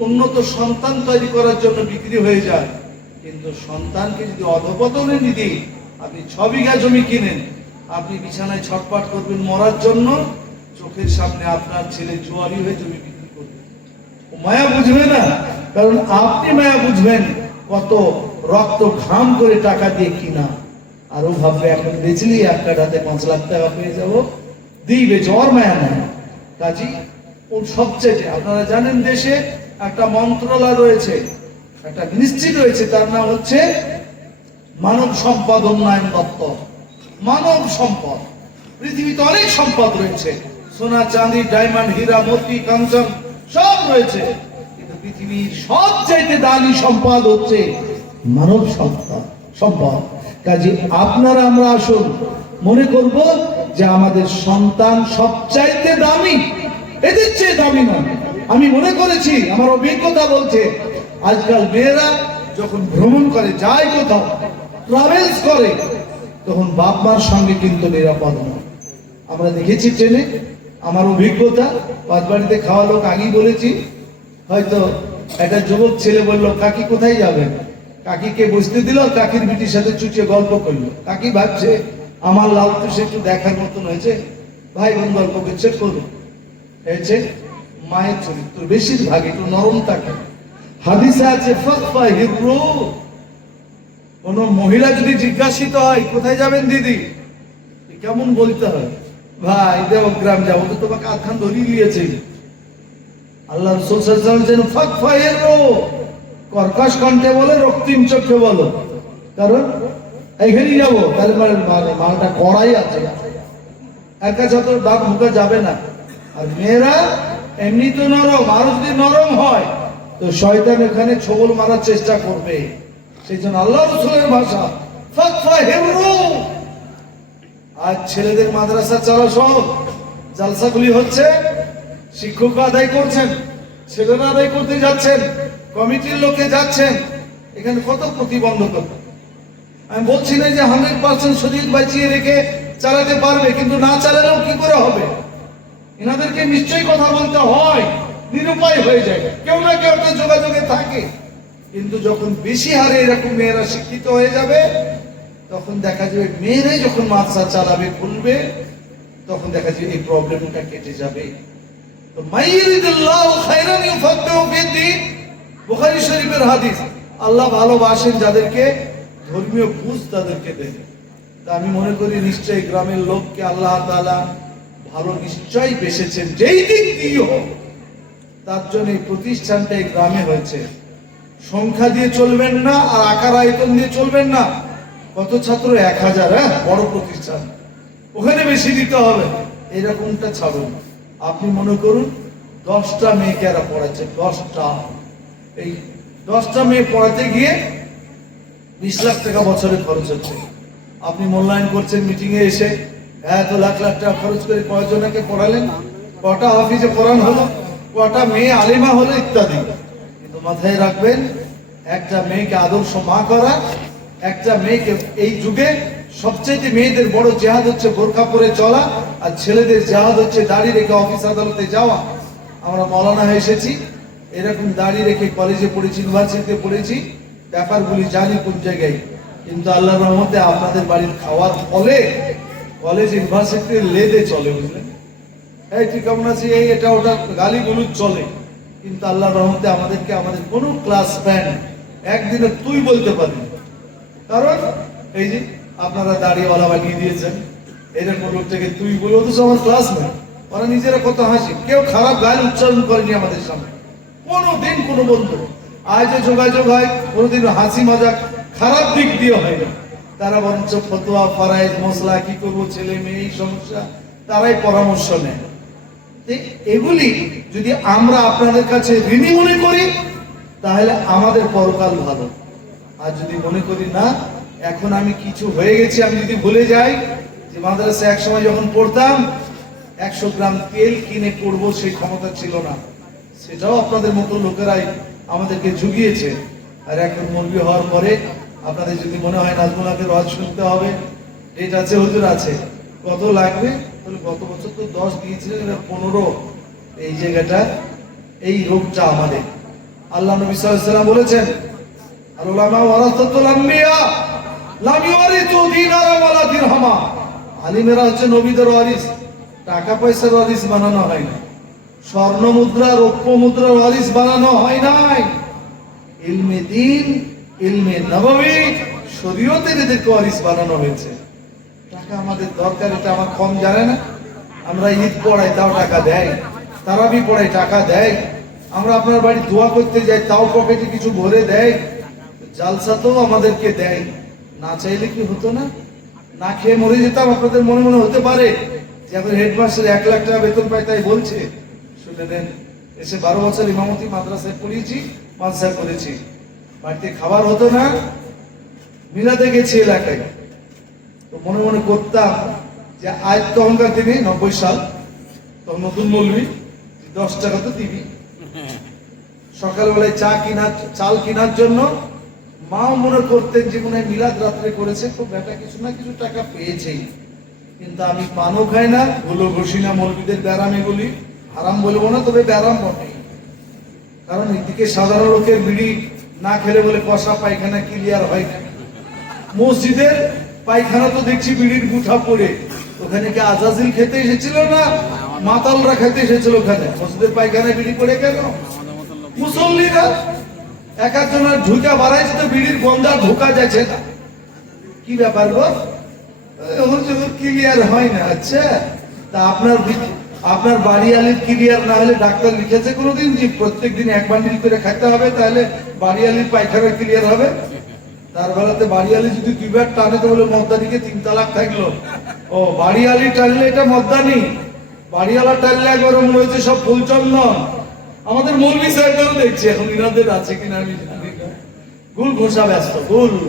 উন্নত সন্তান তৈরি করার জন্য বিক্রি হয়ে যায়, কিন্তু সন্তানকে যদি অধপতনে নিতে আপনি 6 বিঘা জমি কিনেন, আপনি বিছানায় ছটফট করবেন মরার জন্য, চোখের সামনে আপনার ছেলে জোয়ারি হয়ে জমি বিক্রি করবে। মায়া বুঝবে না, কারণ আপনি মায়া বুঝবেন কত রক্ত ঘাম করে টাকা দিয়ে কিনা। আরো ভাববে এখন বেচলি 1 কাঠাতে 5 লাখ টাকা পেয়ে যাবো, দিবে, জ্বর মায়া নেয়। কাজী ওর সবচেয়ে, আপনারা জানেন দেশে একটা মন্ত্রণালয় রয়েছে, একটা মিনিস্ট্রি রয়েছে, তার নাম হচ্ছে মানব সম্পদ উন্নয়ন দপ্তর। মানব সম্পদ, পৃথিবীতে অনেক সম্পদ রয়েছে, সোনা চাঁদি ডায়মন্ড হীরা মতি কাঞ্চন সব রয়েছে, কিন্তু পৃথিবীর সবচাইতে দামি সম্পদ হচ্ছে মানব সম্পদ। কাজে আপনারা আমরা আসুন মনে করব যে আমাদের সন্তান সবচাইতে দামি, এদের চেয়ে দামি নয়। আমি মনে করেছি, আমার অভিজ্ঞতা বলছে, আজকাল মেয়েরা যখন ভ্রমণ করে, যায় কোথাও ট্রাভেলস করে, তখন বাপ মার সঙ্গে কিন্তু নিরাপদ নয়। আমরা দেখেছি ট্রেনে, আমার অভিজ্ঞতা, 5 বাড়িতে খাওয়া লোক আগেই বলেছি, হয়তো একটা যুবক ছেলে বললো কাকি কোথায় যাবেন, কাকিকে বসতে দিল, কাকির বিটির সাথে চুটিয়ে গল্প করলো। কাকি ভাবছে আমার লাল তো সে একটু দেখার মতন হয়েছে, ভাই বোন গল্প করছে, করুন। হয়েছে মায়ের চরিত্র বেশিরভাগ একটু নরম থাকে। হাদিসে আছে কোন মহিলা যদি জিজ্ঞাসিত হয় কোথায় যাবেন দিদি, কেমন বলতে হয়, ভাই দেবগ্রাম যাবো তো তোমাকে আখান ধরিয়ে নিয়েছে। আল্লাহ রাসূল সাল্লাল্লাহু আলাইহি ওয়াসাল্লাম ফাকফাইরু, কর্কশ কণ্ঠে বলে, রক্তিম চোখে বলো, কারণ এইখানে যাবো তাহলে মালটা কড়াই আছে, একা যত দাঁত ঢোকা যাবে না। আর মেয়েরা এমনি তো নরম, আরো যদি নরম হয় তো শয়তান এখানে ছোবল মারার চেষ্টা করবে। সেই জন্য আল্লাহ রাসূলের ভাষা ফাকফাইরু। আজ ছেলেদের মাদ্রাসা চালা সহ জালসাগুলি হচ্ছে, শিক্ষক আদায় করছেন, ছেলেরা আদায় করতে যাচ্ছেন, কমিটির লোকে যাচ্ছেন, এখানে কত প্রতিবন্ধকতা। আমি বলছি না যে 100% শরীর বাঁচিয়ে রেখে চালাতে পারবে, কিন্তু না চালালেও কি করে হবে? এনাদেরকে নিশ্চয়ই কথা বলতে হয়, নিরুপায় হয়ে যায়, কেউ না কেউ একটা যোগাযোগে থাকে। কিন্তু যখন বেশি হারে এরকম মেয়েরা শিক্ষিত হয়ে যাবে, তখন দেখা যাবে মেয়েরাই যখন মাদ্রাসা চালাবে, খুলবে, তখন দেখা যাবে এই প্রবলেমটা কেটে যাবে। তো মাইরিদুল্লাহু খায়রান ইউফাক্কিহু ফিদ্দীন, বুখারী শরীফের হাদিস। আল্লাহ ভালোবাসেন যাদেরকে ধর্মীয় বুঝ তাদেরকে দেন। তা আমি মনে করি নিশ্চয়ই গ্রামের লোককে আল্লাহ তাআলা ভালো নিশ্চয়ই বেসেছেন, যেই দিক দিয়ে হোক। তার জন্য এই প্রতিষ্ঠানটা এই গ্রামে হয়েছে। সংখ্যা দিয়ে চলবেন না, আর আকার আয়তন দিয়ে চলবেন না। কত ছাত্র? 1000। হ্যাঁ, বড় প্রতিষ্ঠান, ওখানে বেশি দিতে হবে, এরকমটা ছাড়ুন। আপনি মনে করুন 10টা মেয়েকে এরা পড়াচ্ছে, 10টা। এই 10টা মেয়ে পড়াতে গিয়ে 20 লাখ টাকা বছরে খরচ হচ্ছে। আপনি মূল্যায়ন করছেন মিটিং এ এসে, এত লাখ লাখ টাকা খরচ করে কয়জনকে পড়ালেন, কটা অফিসে পড়ানো হলো, কটা মেয়ে আলিমা হলো, ইত্যাদি। কিন্তু মাথায় রাখবেন, একটা মেয়েকে আদর্শ মা করা, একটা মেয়েকে এই যুগে সবচেয়ে মেয়েদের বড় জেহাদ হচ্ছে বোরকা পরে চলা, আর ছেলেদের জেহাদ হচ্ছে দাড়ি রেখে অফিস আদালতে যাওয়া। আমরা মৌলানা হয়ে এসেছি, এরকম দাড়ি রেখে কলেজে পড়েছি, ইউনিভার্সিটিতে পড়েছি, ব্যাপারগুলি জানি কোন জায়গায়। কিন্তু আল্লাহর রহমতে আপনাদের বাড়ির খাওয়ার ফলে কলেজ ইউনিভার্সিটিতে লেদে চলে, বুঝলেন? এই তুই কেমন আছিস, এই এটা ওটা গালি গুলুজ চলে। কিন্তু আল্লাহর রহমতে আমাদেরকে আমাদের কোনো ক্লাস ফ্রেন্ড একদিনে তুই বলতে পারবি, কারণ এই যে আপনারা দাড়িওয়ালা বানিয়ে দিয়েছেন, এরকম লোকটাকে তুই বলে, অথচ আমার ক্লাস নেই। ওরা নিজেরা কত হাসি, কেউ খারাপ গালি উচ্চারণ করেনি আমাদের সামনে কোনোদিন। কোনো বন্ধু আজও যোগাযোগ হয়, কোনোদিন হাসি মজাক খারাপ দিক দিয়ে হয় না। তারা বরঞ্চ ফতোয়া, ফারায়েজ, মশলা, কি করবো, ছেলে মেয়ে, এই সমস্যা, তারাই পরামর্শ নেয়। এগুলি যদি আমরা আপনাদের কাছে ঋণী মনে করি, তাহলে আমাদের পরকাল ভালো। আর যদি মনে করি না, এখন আমি কিছু হয়ে গেছি, আমি যদি ভুলে যাই যে মাদ্রাসায় এক সময় যখন পড়তাম 100 গ্রাম তেল কিনে পড়বো, সেই ক্ষমতা ছিল না, সেটাও আপনাদের মতো লোকেরাই আমাদেরকে জুগিয়েছে। আর এখন মৌলবি হওয়ার পরে আপনাদের যদি মনে হয় নাজমুলাকে ওয়াজ শুনতে হবে, ডেট আছে, হুজুর আছে, কত লাগবে? তাহলে গত বছর তো 10 দিয়েছিলেন, 15। এই জায়গাটা, এই রোগটা আমাদের। আল্লাহ নবী সাল্লাল্লাহু আলাইহি ওয়াসাল্লাম বলেছেন, আর উলামা ওয়ারাসাতুল আম্বিয়া লাম ইওয়ারিসু দিনারা ওয়ালা দিরহামা। আলিমেরা হচ্ছে নবীদের ওয়ারিস, টাকা পয়সার ওয়ারিস বানানো হয় না, স্বর্ণ মুদ্রা, রৌপ্য মুদ্রার ওয়ারিস বানানো হয় নাই। ইলমে দ্বীন, ইলমে নববী, শরীয়তের এদেরকে ওয়ারিস বানানো হয়েছে। টাকা আমাদের দরকার, এটা আমার কম জানে না। আমরা ঈদ পড়াই, তাও টাকা দেয়, তারাবি পড়াই, টাকা দেয়। আমরা আপনার বাড়ি দোয়া করতে যাই, তাও পকেটে কিছু ভরে দেয়। জালসাতেও আমাদেরকে দেয়। না চাইলে কি হতো না? না খেয়ে মরে যেতাম। আপনাদের মনে মনে হতে পারে যে এখন হেডমাস্টার 1 লাখ টাকা বেতন পায়, তাই বলছে। শুনে নেন, এসে 12 বছর ইমামতি মাদ্রাসায় পড়িয়েছি, মাদ্রাসায় করেছি, বাড়িতে খাবার হতো না। মিলাতে গেছি এলাকায়, তো মনে মনে করতাম যে আজ তখনকার দিনে 90 সাল, তখন নতুন বলবি 10 টাকা তো দিবি। সকালবেলায় চাল কেনার জন্য মাও মনে করতেন যে মনে হয় মিলাদ রাত্রে করেছে, তো বেটা কিছু না কিছু টাকা পেয়েছেই। কিন্তু আমি পানও খাই না, গুলো ঘষি না, মৌলবীদের ব্যারাম এগুলি হারাম বলবো না, তবে ব্যারাম বটে। কারণ এদিকে সাধারণ লোকের বিড়ি না খেলে বলে কষা পায়খানা ক্লিয়ার হয় না। মসজিদের পায়খানা তো দেখছি বিড়ির গুঠা পড়ে, ওখানে কি আজাজিল খেতে এসেছিল না মাতালরা খেতে এসেছিল? ওখানে মসজিদের পায়খানায় বিড়ি পড়ে কেন? মুসল্লিরা এক একজনের ঢুকা বাড়াইছে, তো বিড়ির গন্ধা ঢোকা যাচ্ছে না। কি ব্যাপার গো, ক্লিয়ার হয় না? আচ্ছা, তা আপনার বাড়ি আলির ক্লিয়ার না হলে ডাক্তার লিখেছে কোনোদিন যে প্রত্যেকদিন 1 বান্ডিল করে খাইতে হবে, তাহলে বাড়ি আলির পায়খানা ক্লিয়ার হবে? তার বেলাতে বাড়ি আলি যদি 2 বার টানে তো বলে মদ্দানিকে 3 তালাক থাকলো। ও বাড়ি আলি টানলে এটা মদ্দানি, বাড়িওয়ালা টানলে একবার মনে হয়েছে সব ফুলচন্দন। আমাদের মৌলভী সাহেবদেরও দেখছি এখন, ইনাদের আছে কিনা আমি জানি না, গুল ঘোষা ব্যস্ত,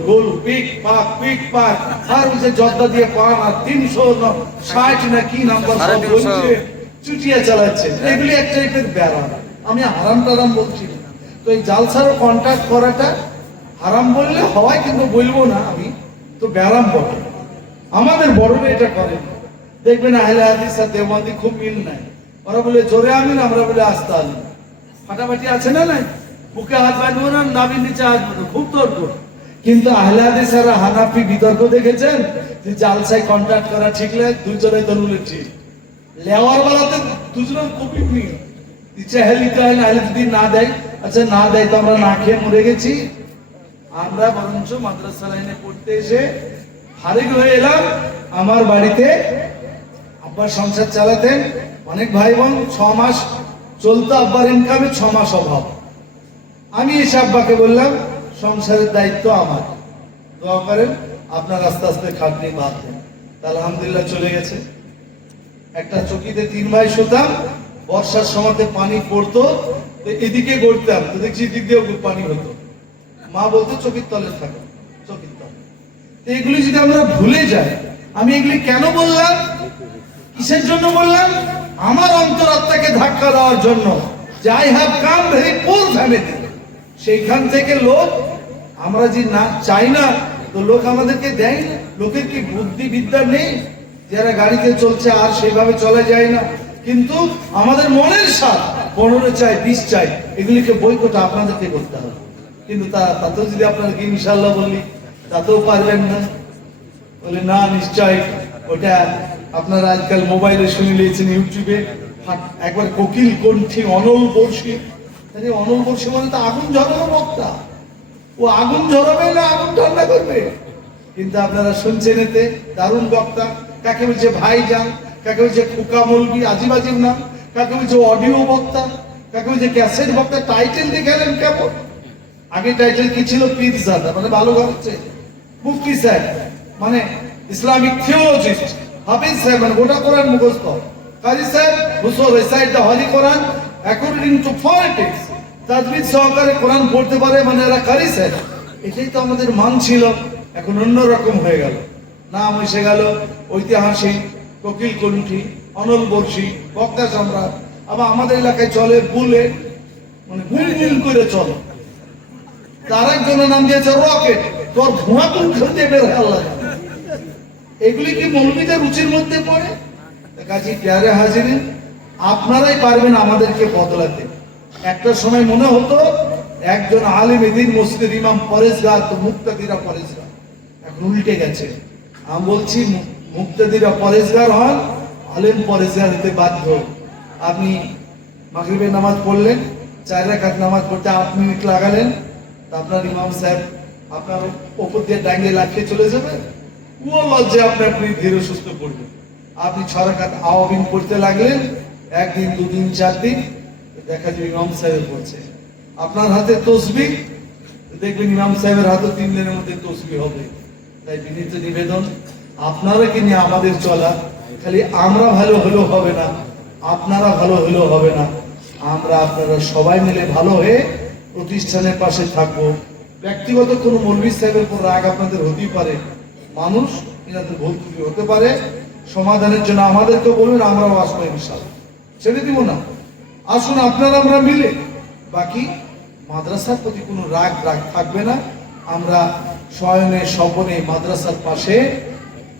গুল পিক পাক আর যে জর্দা দিয়ে পান আর 360 না কি নাম্বার সব বলছে, চুটিয়া চালাচ্ছে। এগুলি এক টাইপের ব্যারাম। আমি হারাম টারাম বলছি না। তো এই জালসারও কন্ট্যাক্ট করাটা হারাম বললে হয়, কিন্তু বলবো না আমি, তো ব্যারাম বলে। আমাদের বড়রা এটা করে। দেখবেন আহলে হাদিস আর দেওবন্দি খুব মিল নাই। ওরা বলে জোরে আমিন, আমরা বলে আস্তে আমিন। ফাটাফাটি আছে না নাই? বুকে হাত বাঁধবো না, নাভির নিচে আসবো, খুব তর্ক। কিন্তু আহলে হাদিস আর হানাফি বিতর্ক দেখেছেন যে জালসায় কন্ট্যাক্ট করা ঠিক না, দুজনে দলুলে ঠিক। লেওয়ার বেলাতে দুজনের খুবই মিল। চাহে নিতে হয়, নাহলে যদি না দেয়, আচ্ছা না দেয় তো আমরা না খেয়ে মরে গেছি। আমরা বরঞ্চ মাদ্রাসা লাইনে পড়তে এসে ফারিগ হয়ে এলাম। আমার বাড়িতে আব্বার সংসার চালাতেন, অনেক ভাই বোন, 6 মাস চলতো আব্বার ইনকামে, 6 মাস অভাব। আমি এসে আব্বাকে বললাম সংসারের দায়িত্ব আমার, দোয়া করেন আপনার আস্তে আস্তে খাটনি বাদ দেন। আলহামদুলিল্লাহ চলে গেছে। একটা চকিতে 3 ভাই শুতাম, বর্ষার সময়তে পানি পড়তো, তো এদিকে গড়তাম, তো দেখছি এদিক দিয়েও পানি হতো। মা বলতো চকির তলে থাকো, চকির তলে। তো এগুলি যদি আমরা ভুলে যাই, আমি এগুলি কেন বললাম, কিসের জন্য বললাম? আমার অন্তরাত্মাকে ধাক্কা দেওয়ার জন্য। যে আই হ্যাভ কাম ভেরি পুর ফ্যামিলি, সেইখান থেকে লোক, আমরা যে না চাই না তো লোক আমাদেরকে দেয় না। লোকের কি বুদ্ধি বিদ্যা নেই? যারা গাড়িতে চলছে আর সেইভাবে চলা যায় না, কিন্তু আমাদের মনের স্বাদ 15 চাই 20 চাই, এগুলিকে বৈকট আপনাদেরকে করতে হবে। কিন্তু তাতেও যদি আপনাকে ইনশাল্লাহ বললি, তাতেও পারবেন না। বলে না নিশ্চয়, ওটা আপনারা আজকাল মোবাইলে শুনে নিয়েছেন, ইউটিউবে একবার কোকিল কণ্ঠী অনল বর্ষী। অনল বর্ষী মানে তো আগুন ঝরানো বক্তা, ও আগুন ঝরাবে না আগুন ঠান্ডা করবে। কিন্তু আপনারা শুনছেন এতে দারুণ বক্তা। কাকে বলছে ভাইজান, কাকে বলছে খোকা মৌলবি, আজিব আজিব নাম, কাকে বলছে অডিও বক্তা, কাকে বলছে ক্যাসেট বক্তা। টাইটেল দেখেলেন কেমন? আগে টাইটেল কি ছিল? পীরজাদা, মানে ভালো হচ্ছে মুফতি সাহেব, মানে ইসলামিক থিওলজিস্ট, হাফিজ সাহেব, মানে গোটা কোরআন মুখস্থ, কাজী সাহেব whoso recite the holy Quran according to phonetics, তাজবিদ সহকারে কোরআন পড়তে পারে, মানে এরা কারি সাহেব। এটাই তো আমাদের মান ছিল। এখন অন্য রকম হয়ে গেল, নাম এসে গেল ঐতিহাসিক, কোকিল কণ্ঠী, অনল বর্ষী, বক্তা সম্রাট। আবার আমাদের এলাকায় চলে বুলে, মানে বুল করে চলে। তার একজনের নাম দিয়েছে রকেট, তোর ধোঁয়া কোন খেলতে বের হয় আল্লাহ। এগুলি কি মৌলবীদের রুচির মধ্যে পড়ে? কাজী প্যারে হাজিরিন, আপনারাই পারবেন আমাদেরকে বদলাতে। একটা সময় মনে হতো একজন আলেম এদিন মসজিদের ইমাম পরেশগার, তো মুক্তাদিরা পরেশগার। এখন উল্টে গেছে। আমি বলছি মুক্তাদিরা পরেশগার হন, আলেম পরেশগার হতে বাধ্য। আপনি মাগরিবের নামাজ পড়লেন, 4 রাকাত নামাজ পড়তে 8 মিনিট লাগালেন, আপনার ইমাম সাহেব আপনার ওপর দিয়ে ডাঙ্গে লাফিয়ে চলে যাবে, ও লজ্জে আপনি ধীরে সুস্থ পড়বেন। আপনি 6 রাকাত আওয়াবিন পড়তে লাগলেন, 1 দিন 2 দিন 4 দিন, দেখা যাবে ইমাম সাহেব পড়ছে। আপনার হাতে তসবিহ, দেখবেন ইমাম সাহেবের হাতে 3 দিনের মধ্যে তসবিহ হবে। তাই বিনীত নিবেদন, আপনারা কি নিয়ে আমাদের চলা, খালি আমরা ভালো হলেও হবে না, আপনারা ভালো হলেও হবে না, আমরা আপনারা সবাই মিলে ভালো হয়ে প্রতিষ্ঠানের পাশে থাকবো। ব্যক্তিগত কোনো মৌলভী সাহেবের উপর রাগ আপনাদের হতেই পারে, মানুষ, এনাদের ভুল ত্রুটি হতে পারে, সমাধানের জন্য আমাদেরকে বলবেন, আমরাও আসবো ইনশাআল্লাহ, ছেড়ে দিব না। আসুন আপনারা আমরা মিলে, বাকি মাদ্রাসার প্রতি কোনো রাগ থাকবে না, আমরা শয়নে স্বপনে মাদ্রাসার পাশে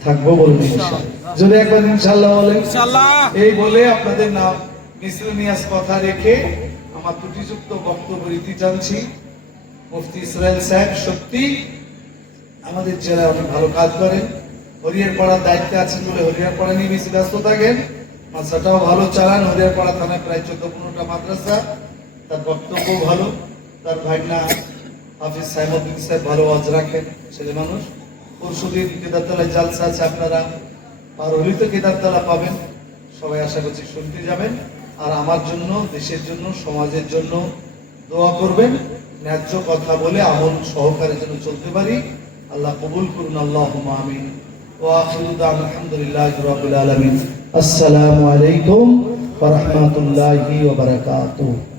থাকবো বলুন ইনশাআল্লাহ। যদি একবার ইনশাআল্লাহ বলেন। এই বলে আপনাদের নাম মিসলেনিয়াস কথা রেখে আমার ত্রুটিযুক্ত বক্তব্য রীতি জানছি। মুফতি ইসরাইল সাহেব সত্যি আমাদের জেলায় অনেক ভালো কাজ করেন, হরিয়ারপাড়ার দায়িত্বে আছেন বলে হরিয়ারপাড়া নিয়ে বেশি ব্যস্ত থাকেন, মাদ্রাসাটাও ভালো চালান। হরিয়ারপাড়া থানায় প্রায় 14-15টা মাদ্রাসা, তার বক্তব্য ভালো, তার ভাইনা হাফিজ সাইমুদ্দিন সাহেব ভালো ওয়াজ রাখেন, ছেলে মানুষ। পরশুদিন কেদারতলায় জালসা আছে, আপনারা পার হলেই তো কেদারতলা পাবেন, সবাই আশা করছি শুনতে যাবেন। আর আমার জন্য, দেশের জন্য, সমাজের জন্য দোয়া করবেন, ন্যায্য কথা বলে আমল সহকারে যেন চলতে পারি। আল্লাহ কবুল করুন, আল্লাহুম্মা আমিন। ওয়া আখিরু দাওয়ানা আলহামদুলিল্লাহি রাব্বিল আলামিন। আসসালামু আলাইকুম ওয়া রাহমাতুল্লাহি ওয়া বারাকাতুহু।